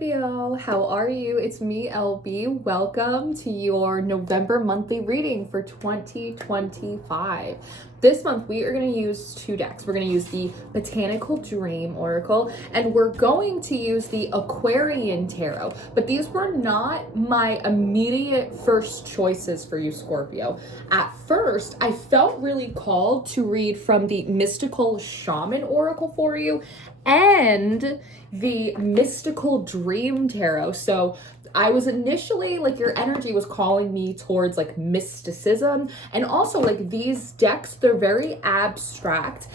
Scorpio, how are you? It's me, LB. Welcome to your November monthly reading for 2025. This month we are going to use two decks. We're going to use the Botanical Dream Oracle and we're going to use the Aquarian Tarot. But these were not my immediate first choices for you, Scorpio. At first, I felt really called to read from the Mystical Shaman Oracle for you and the Mystical Dream Tarot. So I was initially like, your energy was calling me towards like mysticism, and also like these decks, they're very abstract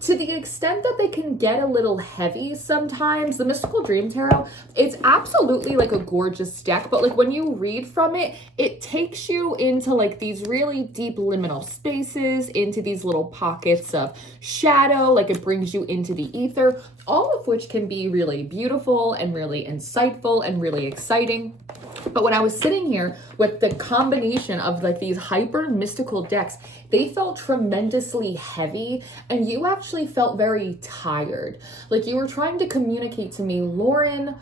to the extent that they can get a little heavy sometimes. The Mystical Dream Tarot, it's absolutely like a gorgeous deck, but like when you read from it, it takes you into like these really deep liminal spaces, into these little pockets of shadow, like it brings you into the ether, all of which can be really beautiful and really insightful and really exciting. But when I was sitting here with the combination of like these hyper mystical decks, they felt tremendously heavy, and you actually felt very tired. Like you were trying to communicate to me, Lauren,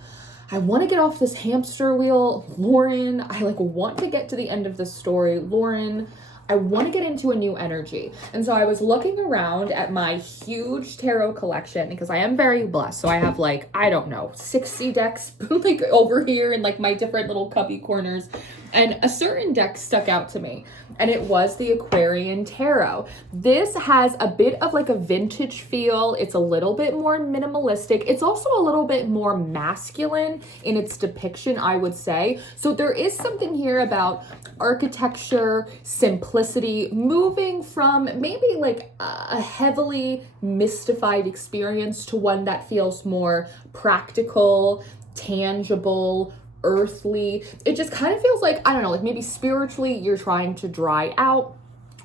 I want to get off this hamster wheel. Lauren, I like want to get to the end of the story. Lauren, I want to get into a new energy. And so I was looking around at my huge tarot collection because I am very blessed. So I have like, I don't know, 60 decks like over here in like my different little cubby corners. And a certain deck stuck out to me, and it was the Aquarian Tarot. This has a bit of like a vintage feel. It's a little bit more minimalistic. It's also a little bit more masculine in its depiction, I would say. So there is something here about architecture, simplicity, moving from maybe like a heavily mystified experience to one that feels more practical, tangible, earthly. It just kind of feels like, I don't know, like maybe spiritually you're trying to dry out,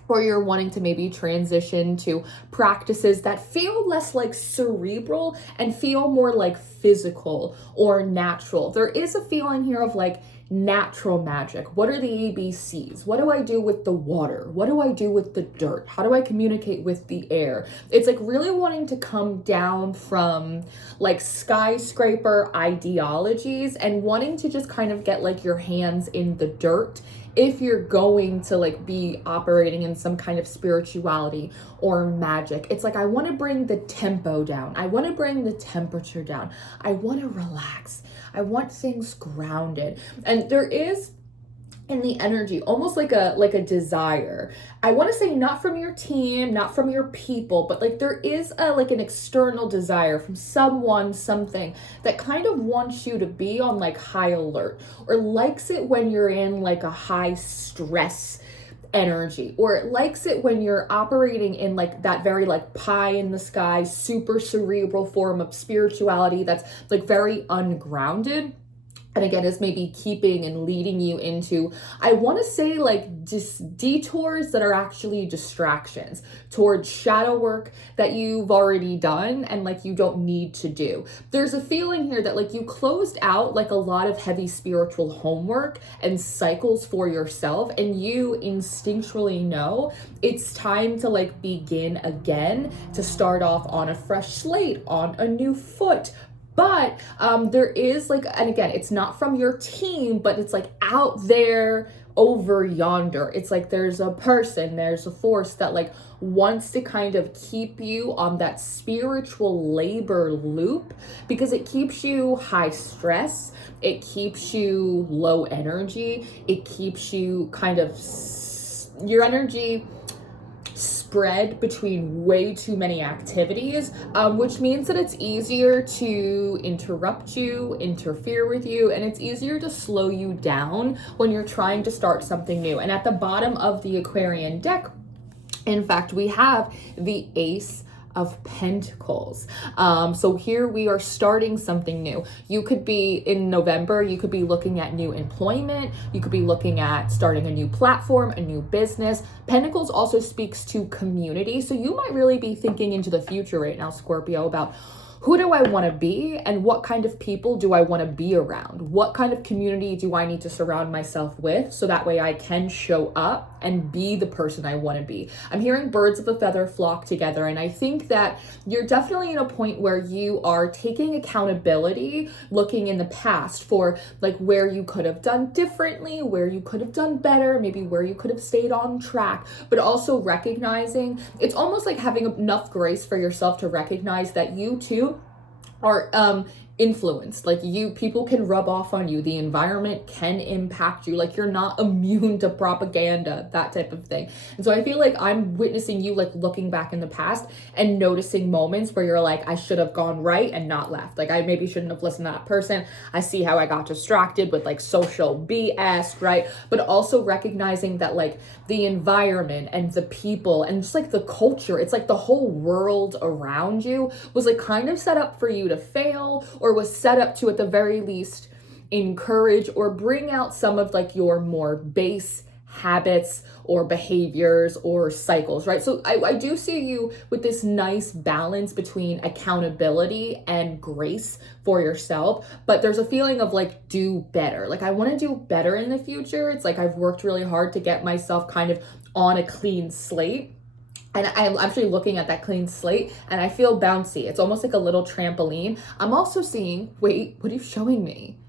or you're wanting to maybe transition to practices that feel less like cerebral and feel more like physical or natural. There is a feeling here of like natural magic. What are the ABCs? What do I do with the water? What do I do with the dirt? How do I communicate with the air? It's like really wanting to come down from like skyscraper ideologies and wanting to just kind of get like your hands in the dirt if you're going to like be operating in some kind of spirituality or magic. It's like, I want to bring the tempo down. I want to bring the temperature down. I want to relax. I want things grounded. And there is in the energy almost like a desire. I want to say not from your team, not from your people, but like there is a like an external desire from someone, something that kind of wants you to be on like high alert, or likes it when you're in like a high stress energy, or it likes it when you're operating in like that very like pie in the sky, super cerebral form of spirituality that's like very ungrounded. And again, is maybe keeping and leading you into, I want to say like detours that are actually distractions towards shadow work that you've already done and like you don't need to do. There's a feeling here that like you closed out like a lot of heavy spiritual homework and cycles for yourself, and you instinctually know it's time to like begin again, to start off on a fresh slate, on a new foot. But there is like, and again, it's not from your team, but it's like out there over yonder. It's like there's a person, there's a force that like wants to kind of keep you on that spiritual labor loop, because it keeps you high stress, it keeps you low energy, it keeps you kind of your energy spread between way too many activities, which means that it's easier to interrupt you, interfere with you, and it's easier to slow you down when you're trying to start something new. And at the bottom of the Aquarian deck, in fact, we have the Ace of Pentacles. So here we are starting something new. You could be in November, you could be looking at new employment, you could be looking at starting a new platform, a new business. Pentacles also speaks to community. So you might really be thinking into the future right now, Scorpio, about who do I want to be and what kind of people do I want to be around? What kind of community do I need to surround myself with so that way I can show up and be the person I want to be? I'm hearing birds of a feather flock together, and I think that you're definitely in a point where you are taking accountability, looking in the past for like where you could have done differently, where you could have done better, maybe where you could have stayed on track, but also recognizing it's almost like having enough grace for yourself to recognize that you too are influenced. Like people can rub off on you, the environment can impact you, like you're not immune to propaganda, that type of thing. And so I feel like I'm witnessing you like looking back in the past and noticing moments where you're like, I should have gone right and not left. Like I maybe shouldn't have listened to that person. I see how I got distracted with like social BS, right? But also recognizing that like the environment and the people and just like the culture, it's like the whole world around you was like kind of set up for you to fail, or was set up to at the very least encourage or bring out some of like your more base habits or behaviors or cycles, right? So I do see you with this nice balance between accountability and grace for yourself, but there's a feeling of like do better. Like I want to do better in the future. It's like I've worked really hard to get myself kind of on a clean slate. And I'm actually looking at that clean slate and I feel bouncy. It's almost like a little trampoline. I'm also seeing, wait, what are you showing me?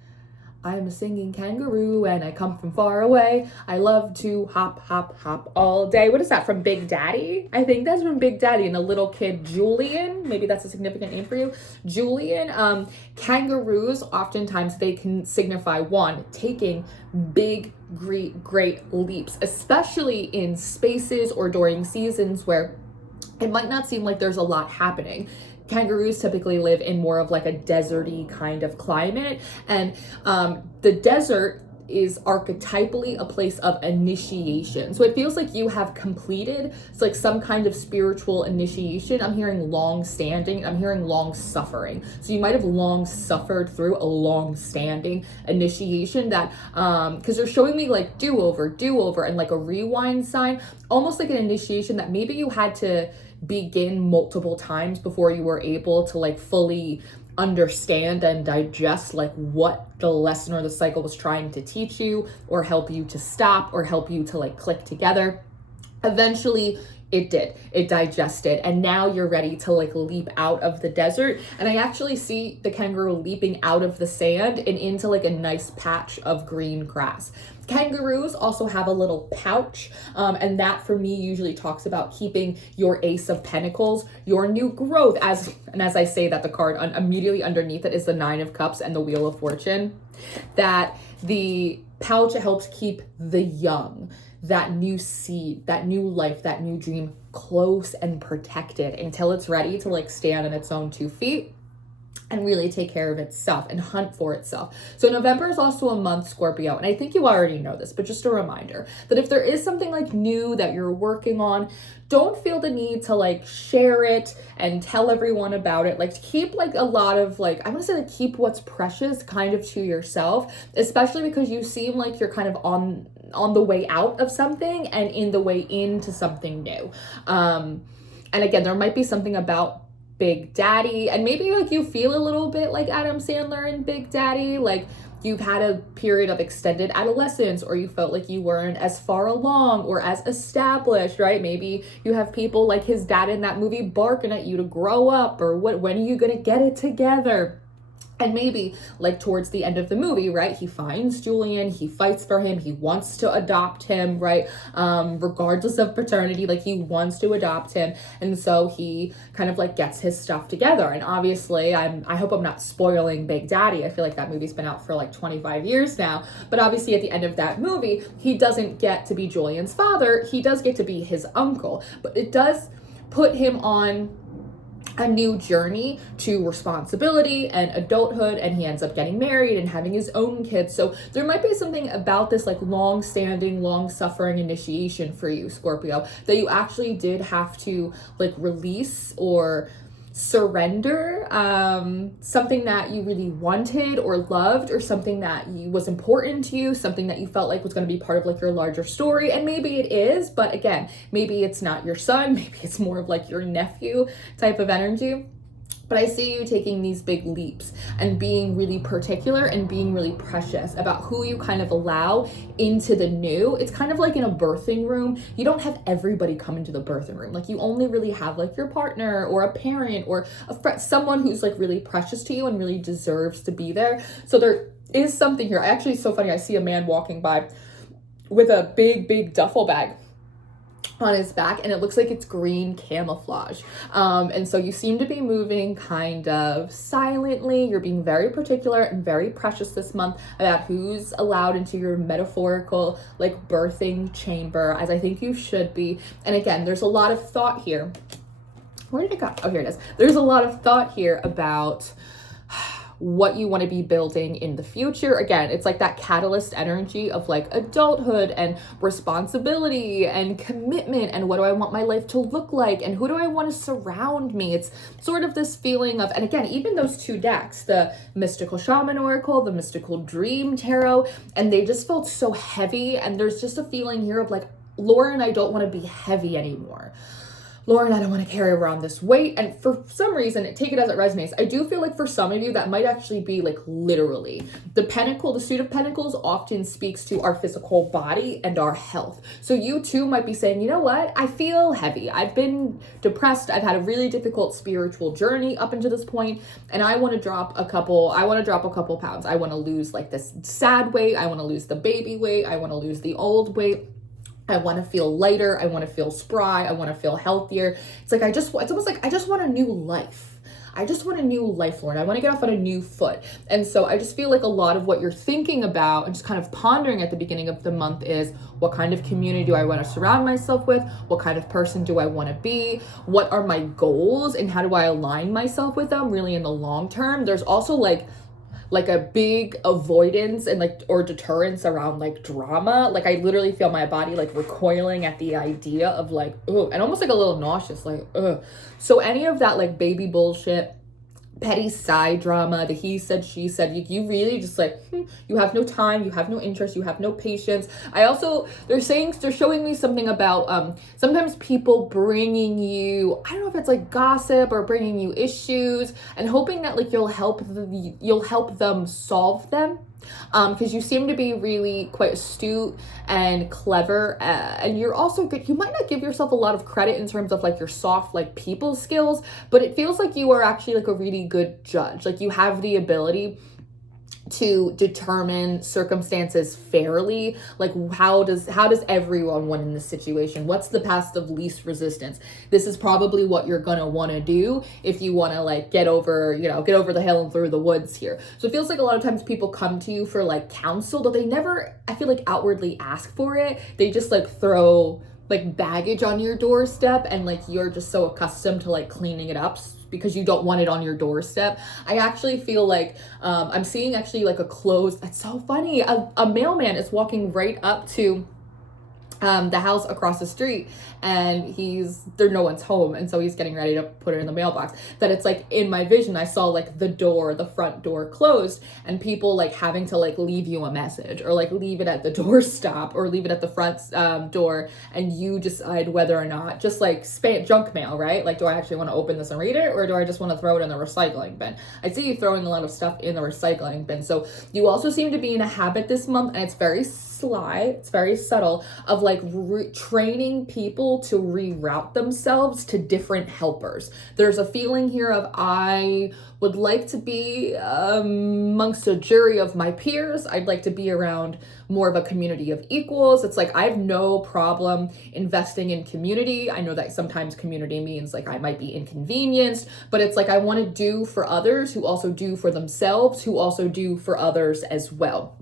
I'm a singing kangaroo and I come from far away. I love to hop, hop, hop all day. What is that from Big Daddy? I think that's from Big Daddy and a little kid, Julian. Maybe that's a significant name for you. Julian. Kangaroos, oftentimes they can signify one, taking big, great leaps, especially in spaces or during seasons where it might not seem like there's a lot happening. Kangaroos typically live in more of like a deserty kind of climate, and the desert is archetypally a place of initiation. So it feels like you have completed, it's like some kind of spiritual initiation. I'm hearing long standing, I'm hearing long suffering. So you might have long suffered through a long standing initiation that, because they're showing me like do-over, and like a rewind sign, almost like an initiation that maybe you had to begin multiple times before you were able to like fully understand and digest like what the lesson or the cycle was trying to teach you, or help you to stop, or help you to like click together. Eventually it digested, and now you're ready to like leap out of the desert. And I actually see the kangaroo leaping out of the sand and into like a nice patch of green grass. Kangaroos also have a little pouch, and that for me usually talks about keeping your Ace of Pentacles, your new growth. As I say that, the card immediately underneath it is the Nine of Cups and the Wheel of Fortune. That the pouch helps keep the young, that new seed, that new life, that new dream close and protected until it's ready to like stand on its own 2 feet and really take care of itself and hunt for itself. So November is also a month, Scorpio, and I think you already know this, but just a reminder that if there is something like new that you're working on, don't feel the need to like share it and tell everyone about it. Like keep like a lot of like, I want to say like keep what's precious kind of to yourself, especially because you seem like you're kind of on the way out of something and in the way into something new. And again, there might be something about Big Daddy, and maybe like you feel a little bit like Adam Sandler and Big Daddy, like you've had a period of extended adolescence, or you felt like you weren't as far along or as established, right? Maybe you have people like his dad in that movie barking at you to grow up, or when are you gonna get it together? And maybe like towards the end of the movie, right, he finds Julian, he fights for him, he wants to adopt him, right, regardless of paternity, like he wants to adopt him. And so he kind of like gets his stuff together. And obviously I hope I'm not spoiling Big Daddy. I feel like that movie's been out for like 25 years now, but obviously at the end of that movie, he doesn't get to be Julian's father, he does get to be his uncle, but it does put him on a new journey to responsibility and adulthood, and he ends up getting married and having his own kids. So there might be something about this like long-standing, long-suffering initiation for you, Scorpio, that you actually did have to like release or surrender, something that you really wanted or loved, or something that was important to you, something that you felt like was going to be part of like your larger story. And maybe it is, but again, maybe it's not your son, maybe it's more of like your nephew type of energy. But I see you taking these big leaps and being really particular and being really precious about who you kind of allow into the new. It's kind of like in a birthing room. You don't have everybody come into the birthing room. Like you only really have like your partner or a parent or a friend, someone who's like really precious to you and really deserves to be there. So there is something here. Actually, it's so funny. I see a man walking by with a big duffel bag on his back, and it looks like it's green camouflage. And so you seem to be moving kind of silently. You're being very particular and very precious this month about who's allowed into your metaphorical like birthing chamber, as I think you should be. And again, there's a lot of thought here. Where did it go? Oh, here it is. There's a lot of thought here about what you want to be building in the future. Again, it's like that catalyst energy of like adulthood and responsibility and commitment and what do I want my life to look like and who do I want to surround me. It's sort of this feeling of, and again, even those two decks, the Mystical Shaman Oracle, the Mystical Dream Tarot, and they just felt so heavy. And there's just a feeling here of like, Lauren, I don't want to be heavy anymore. Lauren, I don't want to carry around this weight. And for some reason, take it as it resonates. I do feel like for some of you, that might actually be like literally. The Pentacle, the Suit of Pentacles often speaks to our physical body and our health. So you too might be saying, you know what? I feel heavy. I've been depressed. I've had a really difficult spiritual journey up until this point, and I want to drop a couple pounds. I want to lose like this sad weight. I want to lose the baby weight. I want to lose the old weight. I want to feel lighter. I want to feel spry. I want to feel healthier. It's like, it's almost like I just want a new life. I just want a new life, Lauren. I want to get off on a new foot. And so I just feel like a lot of what you're thinking about and just kind of pondering at the beginning of the month is, what kind of community do I want to surround myself with? What kind of person do I want to be? What are my goals and how do I align myself with them really in the long term? There's also like a big avoidance and like, or deterrence around like drama. Like I literally feel my body like recoiling at the idea of like, oh, and almost like a little nauseous, like, ugh. So any of that like baby bullshit, petty side drama, the he said, she said, you really just like, you have no time, you have no interest, you have no patience. I also, they're showing me something about sometimes people bringing you, I don't know if it's like gossip or bringing you issues and hoping that like you'll help them solve them. Because you seem to be really quite astute and clever, and you're also good. You might not give yourself a lot of credit in terms of like your soft like people skills, but it feels like you are actually like a really good judge. Like you have the ability to determine circumstances fairly. Like how does everyone win in this situation? What's the path of least resistance? This is probably what you're gonna want to do if you want to like get over the hill and through the woods here. So it feels like a lot of times people come to you for like counsel, though they never, I feel like, outwardly ask for it. They just like throw like baggage on your doorstep, and like you're just so accustomed to like cleaning it up because you don't want it on your doorstep. I actually feel like I'm seeing actually like a closed, that's so funny, a mailman is walking right up to the house across the street, and no one's home, and so he's getting ready to put it in the mailbox. That it's like in my vision I saw like the front door closed, and people like having to like leave you a message or like leave it at the doorstop or leave it at the front door, and you decide whether or not, just like junk mail, right? Like, do I actually want to open this and read it, or do I just want to throw it in the recycling bin? I see you throwing a lot of stuff in the recycling bin. So you also seem to be in a habit this month, and it's very sly, it's very subtle, of like training people to reroute themselves to different helpers. There's a feeling here of, I would like to be amongst a jury of my peers. I'd like to be around more of a community of equals. It's like, I have no problem investing in community. I know that sometimes community means like I might be inconvenienced, but it's like I want to do for others who also do for themselves, who also do for others as well.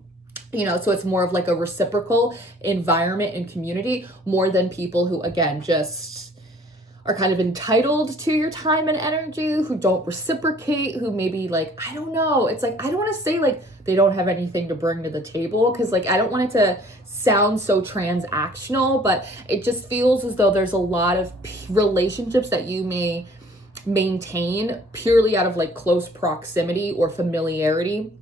So it's more of like a reciprocal environment and community, more than people who, again, just are kind of entitled to your time and energy, who don't reciprocate, who maybe like, I don't know. It's like, I don't want to say like they don't have anything to bring to the table, because like I don't want it to sound so transactional, but it just feels as though there's a lot of relationships that you may maintain purely out of like close proximity or familiarity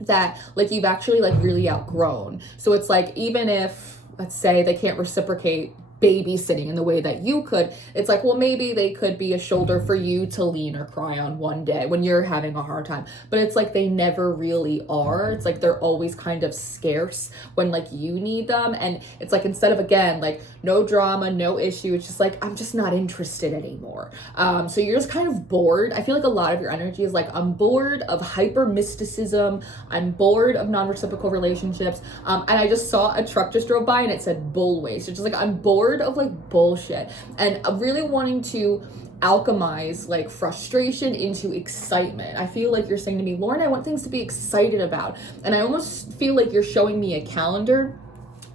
that like you've actually like really outgrown. So it's like, even if, let's say, they can't reciprocate babysitting in the way that you could. It's like, well, maybe they could be a shoulder for you to lean or cry on one day when you're having a hard time. But it's like they never really are. It's like they're always kind of scarce when like you need them. And it's like, instead of, again, like no drama, no issue, it's just like, I'm just not interested anymore. So you're just kind of bored. I feel like a lot of your energy is like, I'm bored of hyper mysticism. I'm bored of non-reciprocal relationships. And I just saw a truck just drove by and it said bull waste. It's just like, I'm bored of like bullshit, and I'm really wanting to alchemize like frustration into excitement. I feel like you're saying to me, Lauren, I want things to be excited about. And I almost feel like you're showing me a calendar,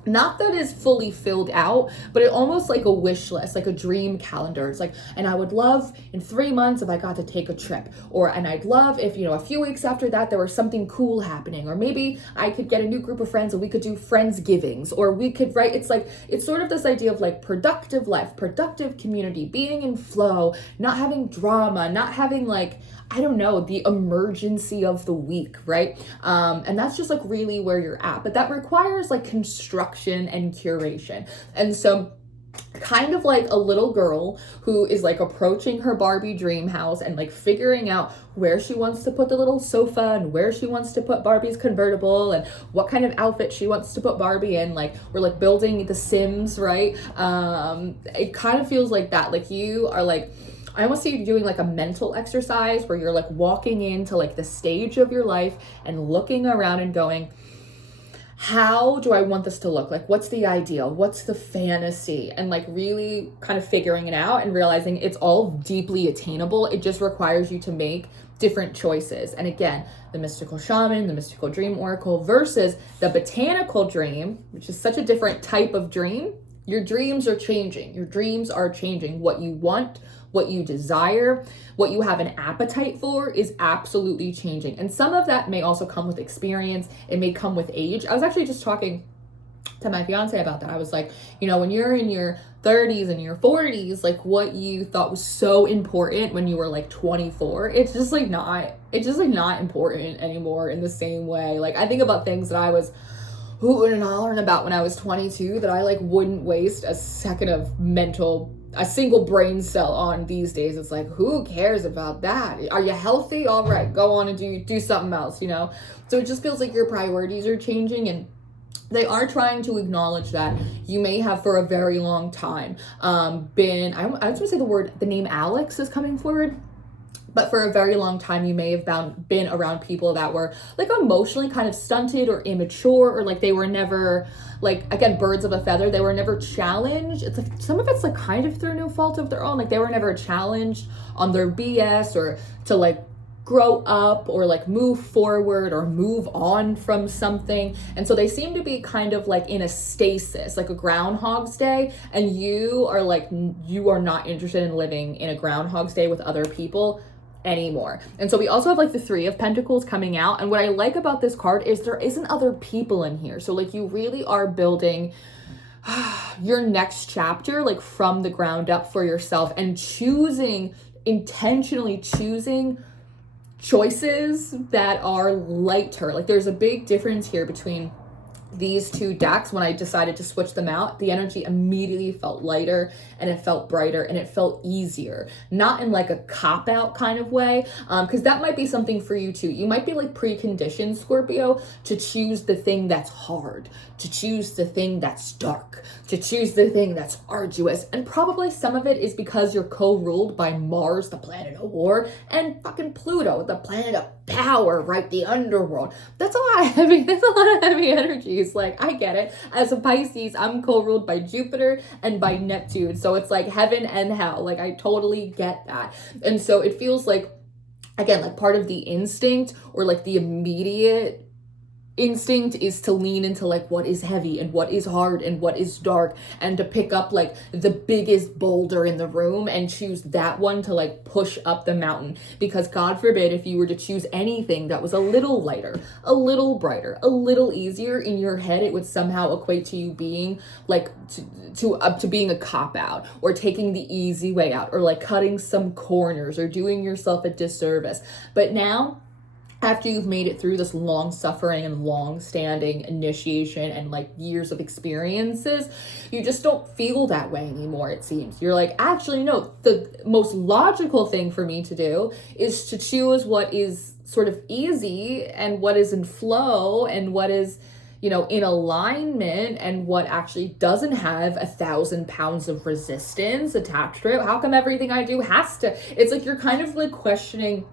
not that is fully filled out, but it almost like a wish list, like a dream calendar. It's like, and I would love in 3 months if I got to take a trip, and I'd love if, a few weeks after that, there was something cool happening, or maybe I could get a new group of friends and we could do Friendsgivings, or we could, right? It's like, it's sort of this idea of like productive life, productive community, being in flow, not having drama, not having like, I don't know, the emergency of the week, right? And that's just like really where you're at. But that requires like construction and curation. And so kind of like a little girl who is like approaching her Barbie dream house and like figuring out where she wants to put the little sofa and where she wants to put Barbie's convertible and what kind of outfit she wants to put Barbie in. Like, we're like building the Sims, right? It kind of feels like that. Like you are like, I almost see you doing like a mental exercise where you're like walking into like the stage of your life and looking around and going, how do I want this to look? Like, what's the ideal? What's the fantasy? And like really kind of figuring it out and realizing it's all deeply attainable. It just requires you to make different choices. And again, the mystical shaman, the mystical dream oracle versus the botanical dream, which is such a different type of dream. Your dreams are changing. Your dreams are changing. What you want, what you desire, what you have an appetite for is absolutely changing. And some of that may also come with experience. It may come with age. I was actually just talking to my fiance about that. I was like, when you're in your 30s and your 40s, like what you thought was so important when you were like 24, it's just like not important anymore in the same way. Like, I think about things that I was hooting and hollering about when I was 22 that I like wouldn't waste a second of a single brain cell on these days. It's like, who cares about that? Are you healthy? All right, go on and do something else, So it just feels like your priorities are changing, and they are trying to acknowledge that you may have for a very long time been, I just want to say the name Alex is coming forward. But for a very long time, you may have been around people that were like emotionally kind of stunted or immature, or like they were never, like, again, birds of a feather. They were never challenged. It's like some of it's like kind of through no fault of their own. Like they were never challenged on their BS or to like grow up or like move forward or move on from something. And so they seem to be kind of like in a stasis, like a Groundhog's Day. And you are not interested in living in a Groundhog's Day with other people anymore. And so we also have like the Three of Pentacles coming out. And what I like about this card is there isn't other people in here. So like you really are building your next chapter like from the ground up for yourself, and intentionally choosing choices that are lighter. Like there's a big difference here between these two decks. When I decided to switch them out, the energy immediately felt lighter and it felt brighter and it felt easier, not in like a cop-out kind of way, because that might be something for you too. You might be like preconditioned, Scorpio, to choose the thing that's hard, to choose the thing that's dark, to choose the thing that's arduous. And probably some of it is because you're co-ruled by Mars, the planet of war, and fucking Pluto, the planet of power, right? The underworld. That's a lot of heavy energies. Like, I get it. As a Pisces, I'm co-ruled by Jupiter and by Neptune. So it's like heaven and hell. Like, I totally get that. And so it feels like, again, like part of the instinct or like the immediate instinct is to lean into like what is heavy and what is hard and what is dark, and to pick up like the biggest boulder in the room and choose that one to like push up the mountain. Because God forbid if you were to choose anything that was a little lighter, a little brighter, a little easier, in your head it would somehow equate to you being like to being a cop out, or taking the easy way out, or like cutting some corners, or doing yourself a disservice. But now after you've made it through this long suffering and long standing initiation and like years of experiences, you just don't feel that way anymore, it seems. You're like, actually, no, the most logical thing for me to do is to choose what is sort of easy and what is in flow and what is, you know, in alignment and what actually doesn't have 1,000 pounds of resistance attached to it. How come everything I do has to? It's like you're kind of like questioning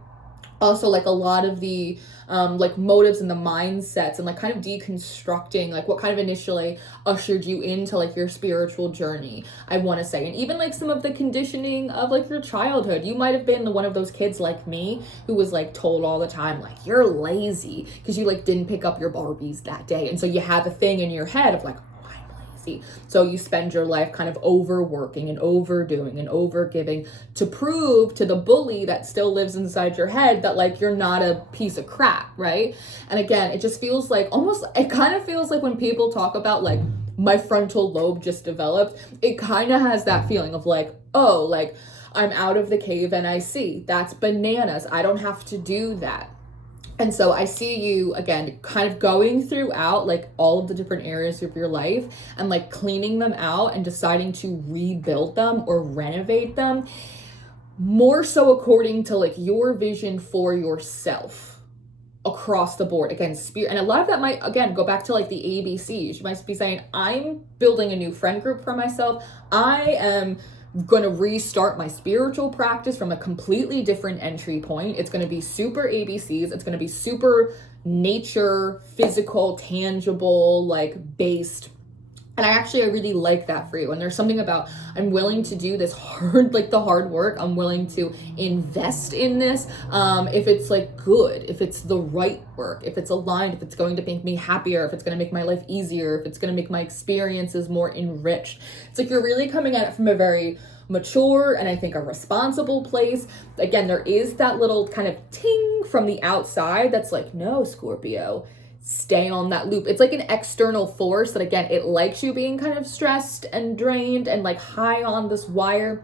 also like a lot of the like motives and the mindsets and like kind of deconstructing like what kind of initially ushered you into like your spiritual journey, I want to say. And even like some of the conditioning of like your childhood. You might have been one of those kids like me who was like told all the time like you're lazy because you like didn't pick up your Barbies that day, and so you have a thing in your head of like, so you spend your life kind of overworking and overdoing and overgiving to prove to the bully that still lives inside your head that like you're not a piece of crap, right? And again, it just feels like almost, it kind of feels like when people talk about like my frontal lobe just developed, it kind of has that feeling of like, oh, like I'm out of the cave and I see. That's bananas. I don't have to do that. And so I see you, again, kind of going throughout like all of the different areas of your life and like cleaning them out and deciding to rebuild them or renovate them more so according to like your vision for yourself across the board. Again, spirit. And a lot of that might, again, go back to like the ABCs. You might be saying, I'm building a new friend group for myself. I am going to restart my spiritual practice from a completely different entry point. It's going to be super ABCs. It's going to be super nature, physical, tangible, like based. And I really like that for you. And there's something about, I'm willing to do this hard, like the hard work. I'm willing to invest in this. If it's like good, if it's the right work, if it's aligned, if it's going to make me happier, if it's going to make my life easier, if it's going to make my experiences more enriched. It's like you're really coming at it from a very mature and I think a responsible place. Again, there is that little kind of ting from the outside that's like, no, Scorpio, stay on that loop. It's like an external force that, again, it likes you being kind of stressed and drained and like high on this wire.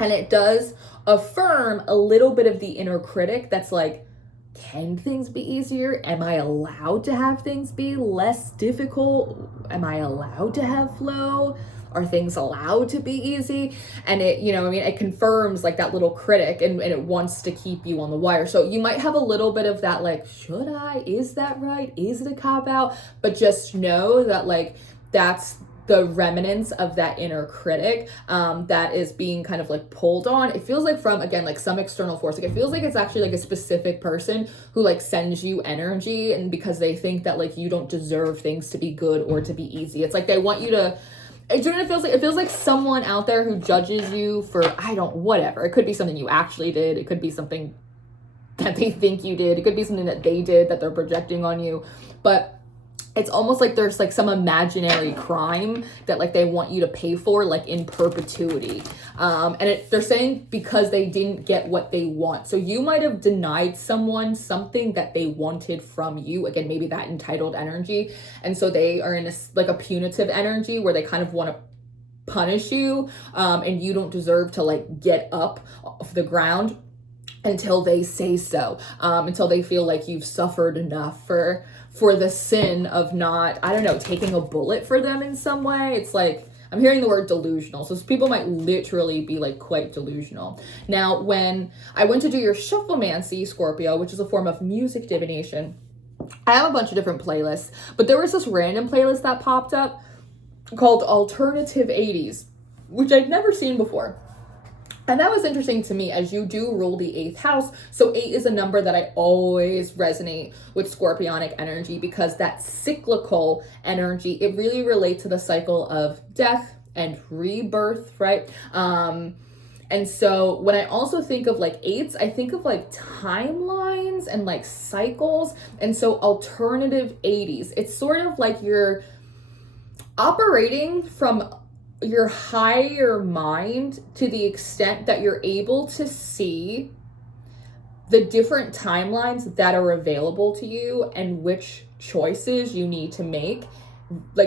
And it does affirm a little bit of the inner critic that's like, can things be easier? Am I allowed to have things be less difficult? Am I allowed to have flow? Are things allowed to be easy? And it, you know, I mean, it confirms like that little critic and it wants to keep you on the wire. So you might have a little bit of that, like, should I? Is that right? Is it a cop out? But just know that like, that's the remnants of that inner critic that is being kind of like pulled on. It feels like from, again, like some external force. Like it feels like it's actually like a specific person who like sends you energy, and because they think that like you don't deserve things to be good or to be easy. It's like they want you to, do you know what it feels like? It feels like someone out there who judges you for, whatever. It could be something you actually did. It could be something that they think you did. It could be something that they did that they're projecting on you. But it's almost like there's like some imaginary crime that like they want you to pay for like in perpetuity. And they're saying because they didn't get what they want. So you might have denied someone something that they wanted from you. Again, maybe that entitled energy. And so they are in a punitive energy where they kind of want to punish you. And you don't deserve to like get up off the ground until they say so, until they feel like you've suffered enough for the sin of not, taking a bullet for them in some way. It's like, I'm hearing the word delusional. So people might literally be like quite delusional. Now, when I went to do your shufflemancy, Scorpio, which is a form of music divination, I have a bunch of different playlists, but there was this random playlist that popped up called Alternative 80s, which I'd never seen before. And that was interesting to me, as you do rule the 8th house. So 8 is a number that I always resonate with Scorpionic energy, because that cyclical energy, it really relates to the cycle of death and rebirth, right? And so when I also think of like 8s, I think of like timelines and like cycles. And so alternative 80s, it's sort of like you're operating from your higher mind to the extent that you're able to see the different timelines that are available to you and which choices you need to make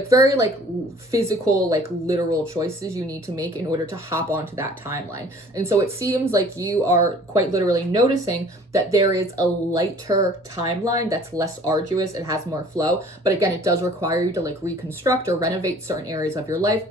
very like physical, like literal choices you need to make in order to hop onto that timeline. And so it seems like you are quite literally noticing that there is a lighter timeline that's less arduous, it has more flow, but again, it does require you to like reconstruct or renovate certain areas of your life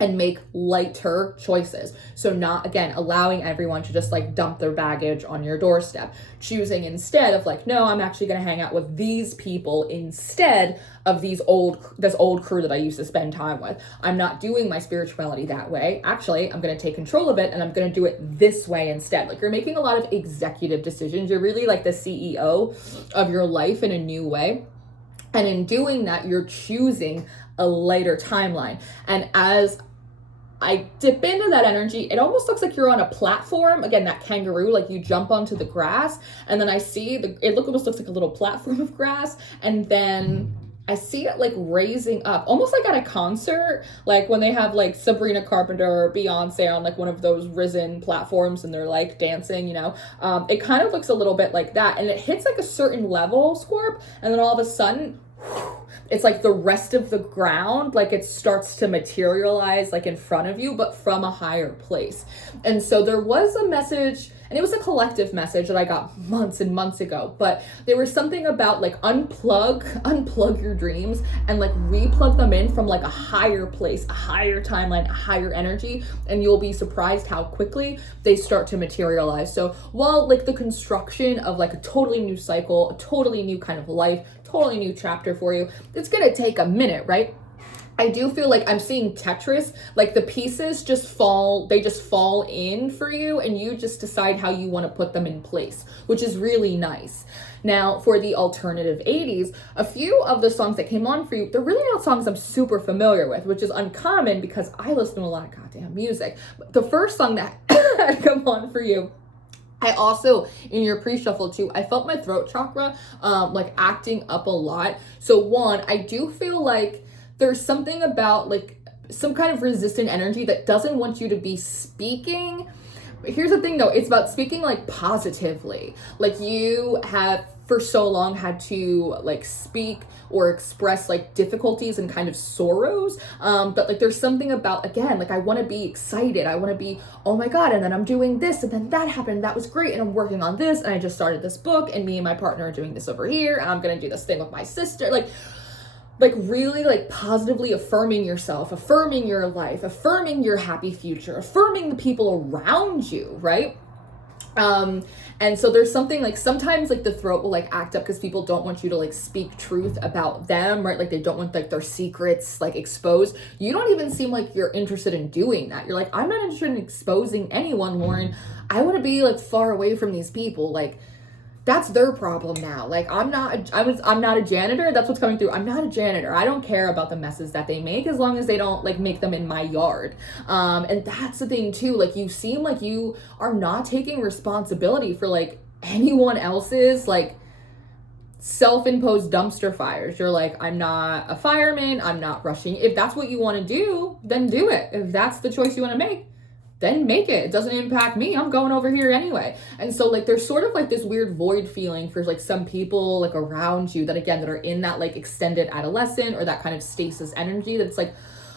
and make lighter choices. So not, again, allowing everyone to just like dump their baggage on your doorstep. Choosing instead of like, no, I'm actually going to hang out with these people instead of this old crew that I used to spend time with. I'm not doing my spirituality that way. Actually, I'm going to take control of it and I'm going to do it this way instead. Like, you're making a lot of executive decisions. You're really like the CEO of your life in a new way. And in doing that, you're choosing a lighter timeline. And as I dip into that energy, it almost looks like you're on a platform. Again, that kangaroo, like you jump onto the grass, and then I see almost looks like a little platform of grass, and then I see it like raising up, almost like at a concert, like when they have like Sabrina Carpenter or Beyonce on like one of those risen platforms and they're like dancing, you know. It kind of looks a little bit like that, and it hits like a certain level, Scorp, and then all of a sudden, it's like the rest of the ground, like it starts to materialize like in front of you, but from a higher place. And so there was a message, and it was a collective message that I got months and months ago, but there was something about like unplug your dreams and like replug them in from like a higher place, a higher timeline, a higher energy, and you'll be surprised how quickly they start to materialize. So while like the construction of like a totally new cycle, a totally new kind of life, totally new chapter for you, it's gonna take a minute, right? I do feel like I'm seeing Tetris, like the pieces just fall in for you, and you just decide how you want to put them in place, which is really nice. Now, for the alternative 80s, a few of the songs that came on for you, they're really not songs I'm super familiar with, which is uncommon because I listen to a lot of goddamn music. But the first song that had come on for you, I also, in your pre-shuffle too, I felt my throat chakra like acting up a lot. So one, I do feel like there's something about like some kind of resistant energy that doesn't want you to be speaking. Here's the thing though, it's about speaking like positively. Like you have for so long had to like speak or express like difficulties and kind of sorrows. But like there's something about, again, like I want to be excited. I want to be, oh my God, and then I'm doing this and then that happened. That was great. And I'm working on this and I just started this book and me and my partner are doing this over here. And I'm going to do this thing with my sister. Like really like positively affirming yourself, affirming your life, affirming your happy future, affirming the people around you, right? And so there's something like sometimes like the throat will like act up because people don't want you to like speak truth about them, right? Like they don't want like their secrets like exposed. You don't even seem like you're interested in doing that. You're like, I'm not interested in exposing anyone, Lauren. I want to be like far away from these people. Like that's their problem now. Like I'm not a janitor. That's what's coming through. I'm not a janitor. I don't care about the messes that they make as long as they don't like make them in my yard. And that's the thing too. Like you seem like you are not taking responsibility for like anyone else's like self-imposed dumpster fires. You're like, I'm not a fireman. I'm not rushing. If that's what you want to do, then do it. If that's the choice you want to make, then make it. It doesn't impact me. I'm going over here anyway. And so like there's sort of like this weird void feeling for like some people like around you that again that are in that like extended adolescent or that kind of stasis energy that's like,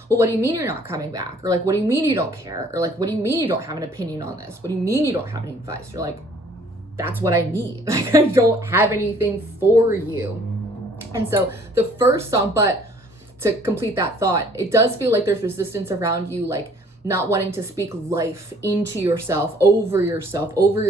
well, what do you mean you're not coming back? Or like, what do you mean you don't care? Or like, what do you mean you don't have an opinion on this? What do you mean you don't have any advice? You're like, that's what I need. Like I don't have anything for you. And so the first song, but to complete that thought, it does feel like there's resistance around you, like not wanting to speak life into yourself, over your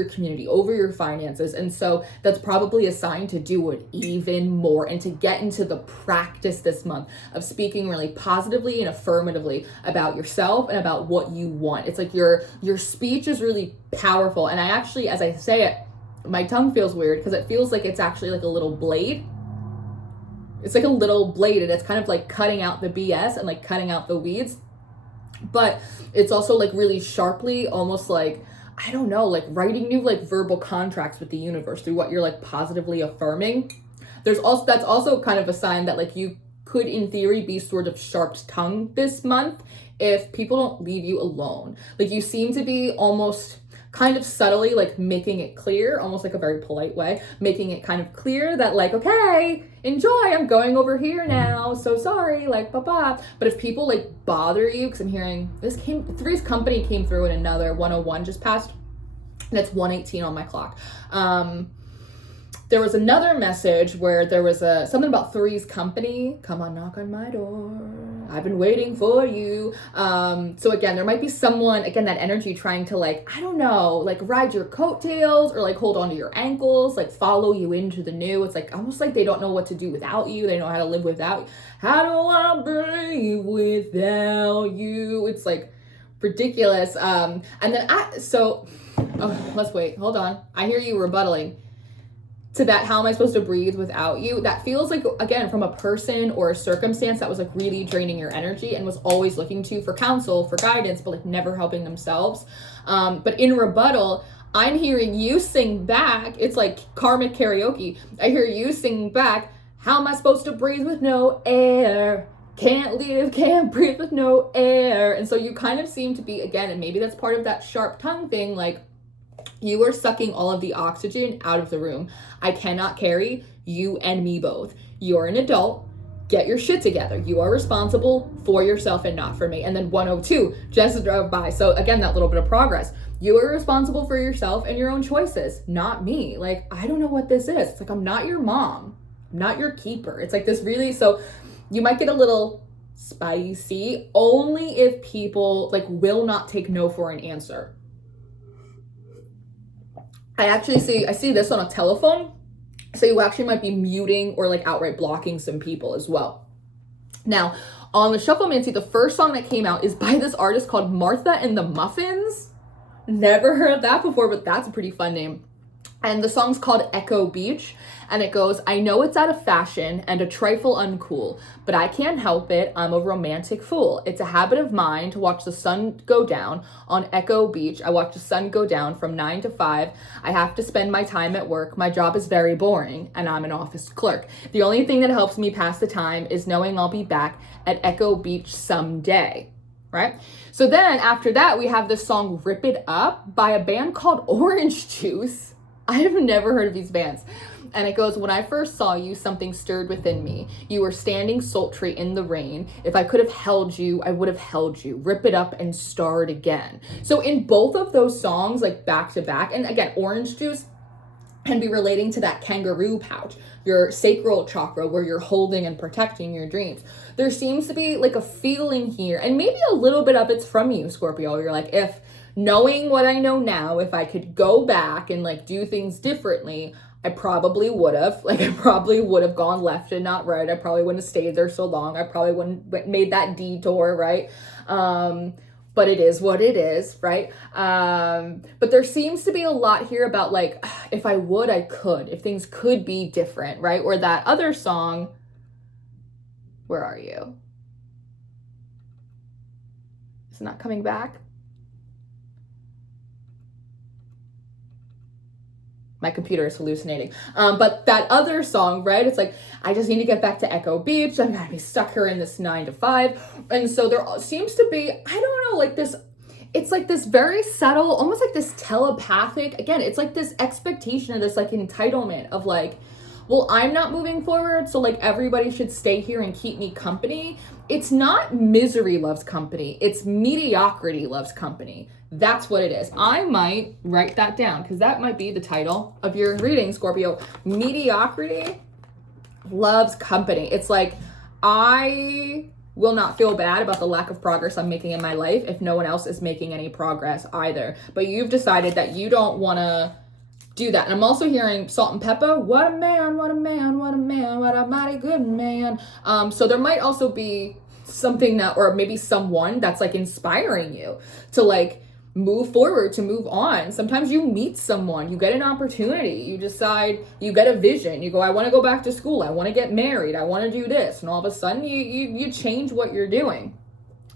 community, over your finances. And so that's probably a sign to do it even more and to get into the practice this month of speaking really positively and affirmatively about yourself and about what you want. It's like your speech is really powerful. And I actually, as I say it, my tongue feels weird because it feels like it's actually like a little blade. It's like a little blade and it's kind of like cutting out the BS and like cutting out the weeds. But it's also like really sharply, almost like, I don't know, like writing new like verbal contracts with the universe through what you're like positively affirming. That's also kind of a sign that like you could in theory be sort of sharp-tongued this month if people don't leave you alone. Like you seem to be almost kind of subtly like making it clear, almost like a very polite way, making it kind of clear that like, okay, enjoy, I'm going over here now, so sorry, like bye-bye. But if people like bother you, because I'm hearing Three's Company came through in another 101 just passed, and it's 1:18 on my clock. There was another message where there was something about Three's Company. Come on, knock on my door. I've been waiting for you. So again, there might be someone, again, that energy trying to like, I don't know, like ride your coattails or like hold onto your ankles, like follow you into the new. It's like almost like they don't know what to do without you. They know how to live without you. How do I breathe without you? It's like ridiculous. And then let's wait. Hold on. I hear you rebuttaling to that. How am I supposed to breathe without you? That feels like, again, from a person or a circumstance that was like really draining your energy and was always looking to you for counsel, for guidance, but like never helping themselves. But in rebuttal, I'm hearing you sing back. It's like karmic karaoke. I hear you sing back, how am I supposed to breathe with no air? Can't live, can't breathe with no air. And so you kind of seem to be, again, and maybe that's part of that sharp tongue thing, like you are sucking all of the oxygen out of the room. I cannot carry you and me both. You're an adult. Get your shit together. You are responsible for yourself and not for me. And then 102 just drove by. So again, that little bit of progress. You are responsible for yourself and your own choices, not me. Like, I don't know what this is. It's like, I'm not your mom. I'm not your keeper. It's like this really, so you might get a little spicy only if people like will not take no for an answer. I see this on a telephone. So you actually might be muting or like outright blocking some people as well. Now, on the Shufflemancy, the first song that came out is by this artist called Martha and the Muffins. Never heard of that before, but that's a pretty fun name. And the song's called Echo Beach, and it goes, I know it's out of fashion and a trifle uncool, but I can't help it, I'm a romantic fool. It's a habit of mine to watch the sun go down on Echo Beach. I watch the sun go down from 9 to 5. I have to spend my time at work. My job is very boring, and I'm an office clerk. The only thing that helps me pass the time is knowing I'll be back at Echo Beach someday. Right? So then after that, we have this song Rip It Up by a band called Orange Juice. I have never heard of these bands. And it goes, when I first saw you, something stirred within me. You were standing sultry in the rain. If I could have held you, I would have held you. Rip it up and start again. So in both of those songs, like back to back, and again, Orange Juice can be relating to that kangaroo pouch, your sacral chakra, where you're holding and protecting your dreams. There seems to be like a feeling here, and maybe a little bit of it's from you, Scorpio. You're like, if knowing what I know now, if I could go back and like do things differently, I probably would have. Like, I probably would have gone left and not right. I probably wouldn't have stayed there so long. I probably wouldn't have made that detour, right? But it is what it is, right? But there seems to be a lot here about like, if I would, I could. If things could be different, right? Or that other song, where are you? Is it not coming back? My computer is hallucinating. But that other song, right? It's like, I just need to get back to Echo Beach. I'm gonna be stuck here in this 9 to 5. And so there seems to be, I don't know, like this, it's like this very subtle, almost like this telepathic, again, it's like this expectation of this like entitlement of like, well, I'm not moving forward, so like everybody should stay here and keep me company. It's not misery loves company. It's mediocrity loves company. That's what it is. I might write that down because that might be the title of your reading, Scorpio. Mediocrity loves company. It's like, I will not feel bad about the lack of progress I'm making in my life if no one else is making any progress either. But you've decided that you don't want to do that. And I'm also hearing Salt and Pepper. What a man, what a man, what a man, what a mighty good man. So there might also be something that, or maybe someone that's like inspiring you to like move forward, to move on. Sometimes you meet someone, you get an opportunity, you decide, you get a vision, you go, I want to go back to school, I want to get married, I want to do this, and all of a sudden you change what you're doing.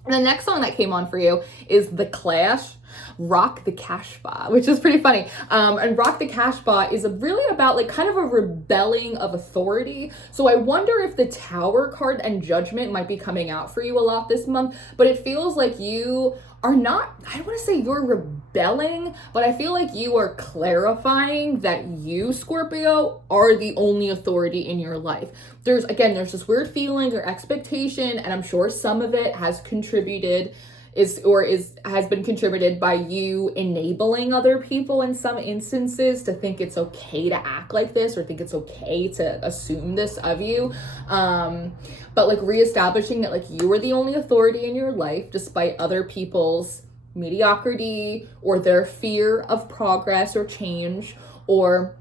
And the next song that came on for you is The Clash Rock the Cashba, which is pretty funny. And Rock the Cashba is really about like kind of a rebelling of authority. So I wonder if the Tower card and Judgment might be coming out for you a lot this month, but it feels like you are not, I don't want to say you're rebelling, but I feel like you are clarifying that you, Scorpio, are the only authority in your life. There's this weird feeling or expectation, and I'm sure some of it has contributed has been contributed by you enabling other people in some instances to think it's okay to act like this or think it's okay to assume this of you. But like reestablishing that like you are the only authority in your life despite other people's mediocrity or their fear of progress or change or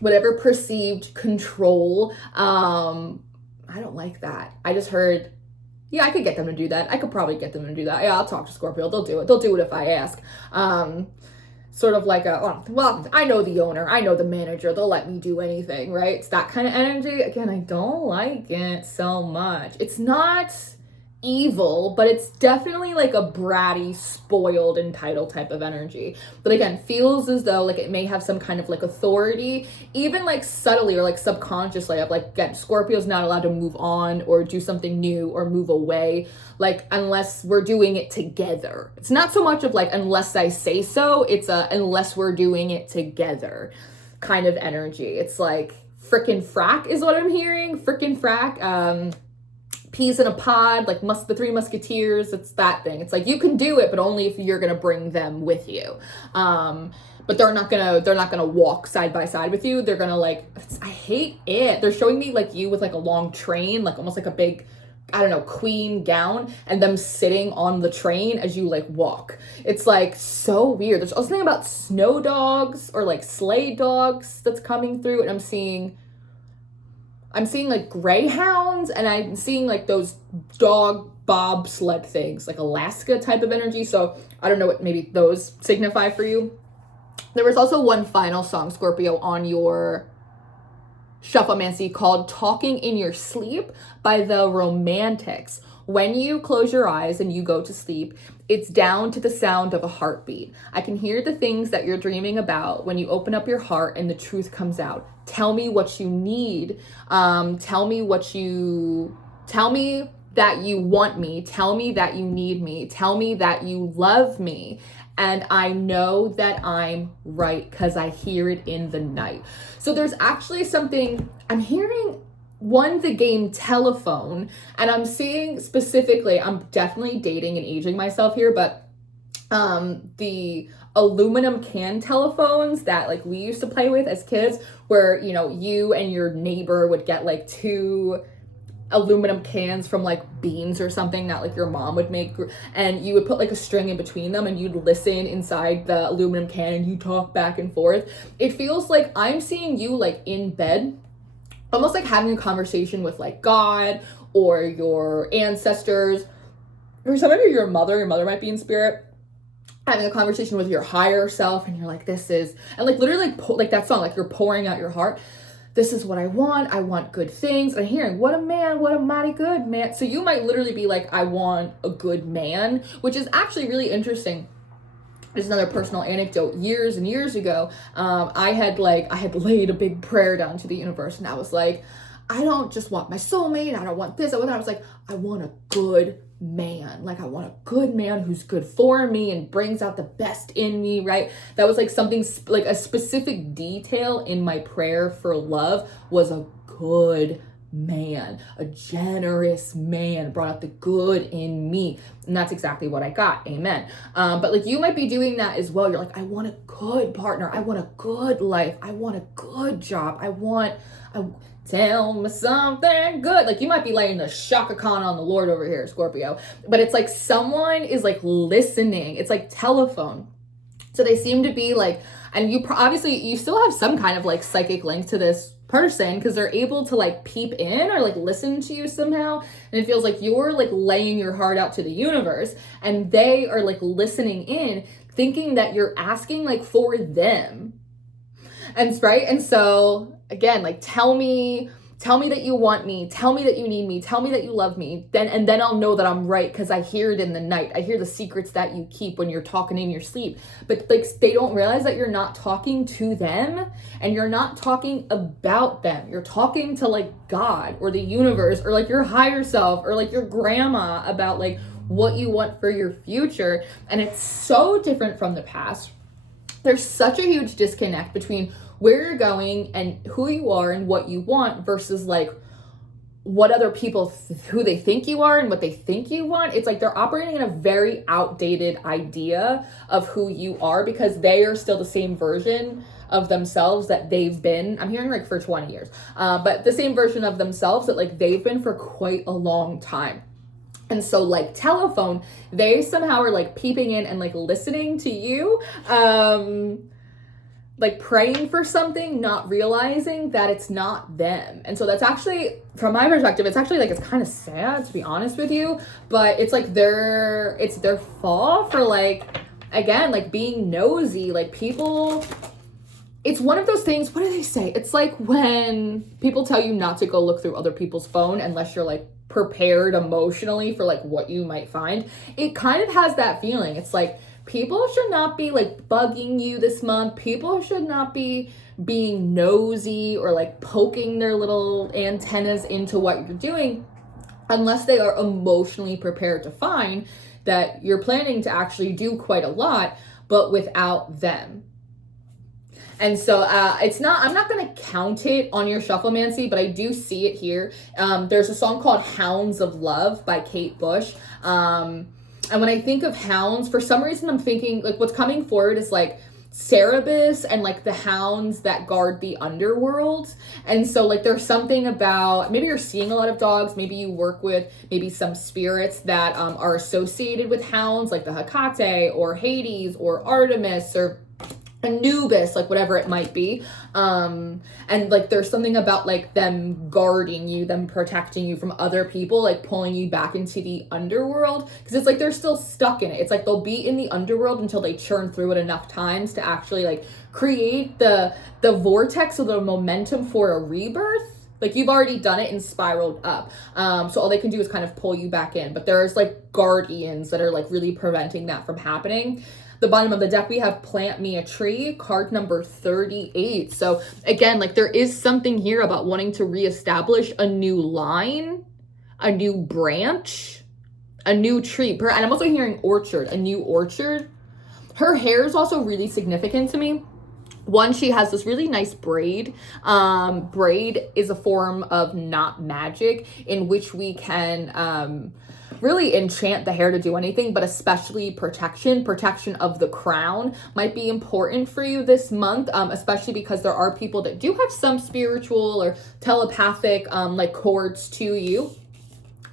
whatever perceived control. I don't like that. I just heard, yeah, I could get them to do that. I could probably get them to do that. Yeah, I'll talk to Scorpio. They'll do it. They'll do it if I ask. Sort of like well, I know the owner. I know the manager. They'll let me do anything, right? It's that kind of energy. Again, I don't like it so much. It's not evil, but it's definitely like a bratty, spoiled, entitled type of energy. But again, feels as though like it may have some kind of like authority, even like subtly or like subconsciously of like, again, Scorpio's not allowed to move on or do something new or move away, like unless we're doing it together. It's not so much of like unless I say so, it's a unless we're doing it together kind of energy. It's like frickin' frack is what I'm hearing. Frickin' frack. Peas in a pod, like the Three Musketeers. It's that thing. It's like you can do it, but only if you're gonna bring them with you. But they're not gonna walk side by side with you. They're gonna like, I hate it. They're showing me like you with like a long train, like almost like a big, I don't know, queen gown, and them sitting on the train as you like walk. It's like so weird. There's also something about snow dogs or like sleigh dogs that's coming through, and I'm seeing like greyhounds, and I'm seeing like those dog bobsled things, like Alaska type of energy. So I don't know what maybe those signify for you. There was also one final song, Scorpio, on your Shufflemancy called Talking in Your Sleep by the Romantics. When you close your eyes and you go to sleep, it's down to the sound of a heartbeat. I can hear the things that you're dreaming about when you open up your heart and the truth comes out. Tell me what you need. Tell me that you want me. Tell me that you need me. Tell me that you love me. And I know that I'm right because I hear it in the night. So there's actually something I'm hearing. One, the game Telephone, and I'm seeing specifically, I'm definitely dating and aging myself here, but the aluminum can telephones that like we used to play with as kids, where, you know, you and your neighbor would get like two aluminum cans from like Beans or something that like your mom would make, and you would put like a string in between them and you'd listen inside the aluminum can and you talk back and forth. It feels like I'm seeing you like in bed, almost like having a conversation with like God or your ancestors, or somebody, your mother might be in spirit, having a conversation with your higher self, and you're like, this is, and like literally like that song, like you're pouring out your heart. This is what I want good things. And I'm hearing, what a man, what a mighty good man. So you might literally be like, I want a good man, which is actually really interesting. There's another personal anecdote. Years and years ago, I had laid a big prayer down to the universe, and I was like, I don't just want my soulmate. I don't want this. I was like, I want a good man. Like, I want a good man who's good for me and brings out the best in me, right? That was like something like a specific detail in my prayer for love was a good man, a generous man, brought out the good in me. And that's exactly what I got. Amen. But like you might be doing that as well. You're like, I want a good partner. I want a good life. I want a good job. Tell me something good. Like you might be laying the Shaka Khan on the Lord over here, Scorpio. But it's like someone is like listening. It's like telephone. So they seem to be like, and you obviously, you still have some kind of like psychic link to this person because they're able to like peep in or like listen to you somehow. And it feels like you're like laying your heart out to the universe and they are like listening in, thinking that you're asking like for them. And right. And so again, like tell me tell me that you want me, tell me that you need me, tell me that you love me, then I'll know that I'm right, because I hear it in the night. I hear the secrets that you keep when you're talking in your sleep. But like, they don't realize that you're not talking to them, and you're not talking about them. You're talking to like God or the universe or like your higher self or like your grandma about like what you want for your future. And it's so different from the past. There's such a huge disconnect between where you're going and who you are and what you want versus like what other people, who they think you are and what they think you want. It's like they're operating in a very outdated idea of who you are, because they are still the same version of themselves that they've been, I'm hearing like for 20 years, but the same version of themselves that like they've been for quite a long time. And so like telephone, they somehow are like peeping in and like listening to you, like praying for something, not realizing that it's not them. And so that's actually, from my perspective, it's actually like, it's kind of sad, to be honest with you, but it's like it's their fault for like, again, like being nosy. Like people, it's one of those things, what do they say? It's like when people tell you not to go look through other people's phone unless you're like prepared emotionally for like what you might find. It kind of has that feeling. It's like people should not be like bugging you this month. People should not be being nosy or like poking their little antennas into what you're doing unless they are emotionally prepared to find that you're planning to actually do quite a lot, but without them. And so it's not, I'm not going to count it on your shufflemancy, but I do see it here. There's a song called Hounds of Love by Kate Bush. And when I think of hounds, for some reason, I'm thinking like what's coming forward is like Cerberus and like the hounds that guard the underworld. And so like there's something about, maybe you're seeing a lot of dogs, maybe you work with maybe some spirits that are associated with hounds, like the Hecate or Hades or Artemis or Anubis, like whatever it might be. And like there's something about like them guarding you, them protecting you from other people, like pulling you back into the underworld, because it's like they're still stuck in it. It's like they'll be in the underworld until they churn through it enough times to actually like create the vortex or the momentum for a rebirth. Like you've already done it and spiraled up. So all they can do is kind of pull you back in. But there's like guardians that are like really preventing that from happening. The bottom of the deck, we have Plant Me a Tree, card number 38. So again, like there is something here about wanting to reestablish a new line, a new branch, a new tree. And I'm also hearing orchard, a new orchard. Her hair is also really significant to me. One, she has this really nice braid. Braid is a form of not magic in which we can really enchant the hair to do anything, but especially protection of the crown might be important for you this month, especially because there are people that do have some spiritual or telepathic like cords to you.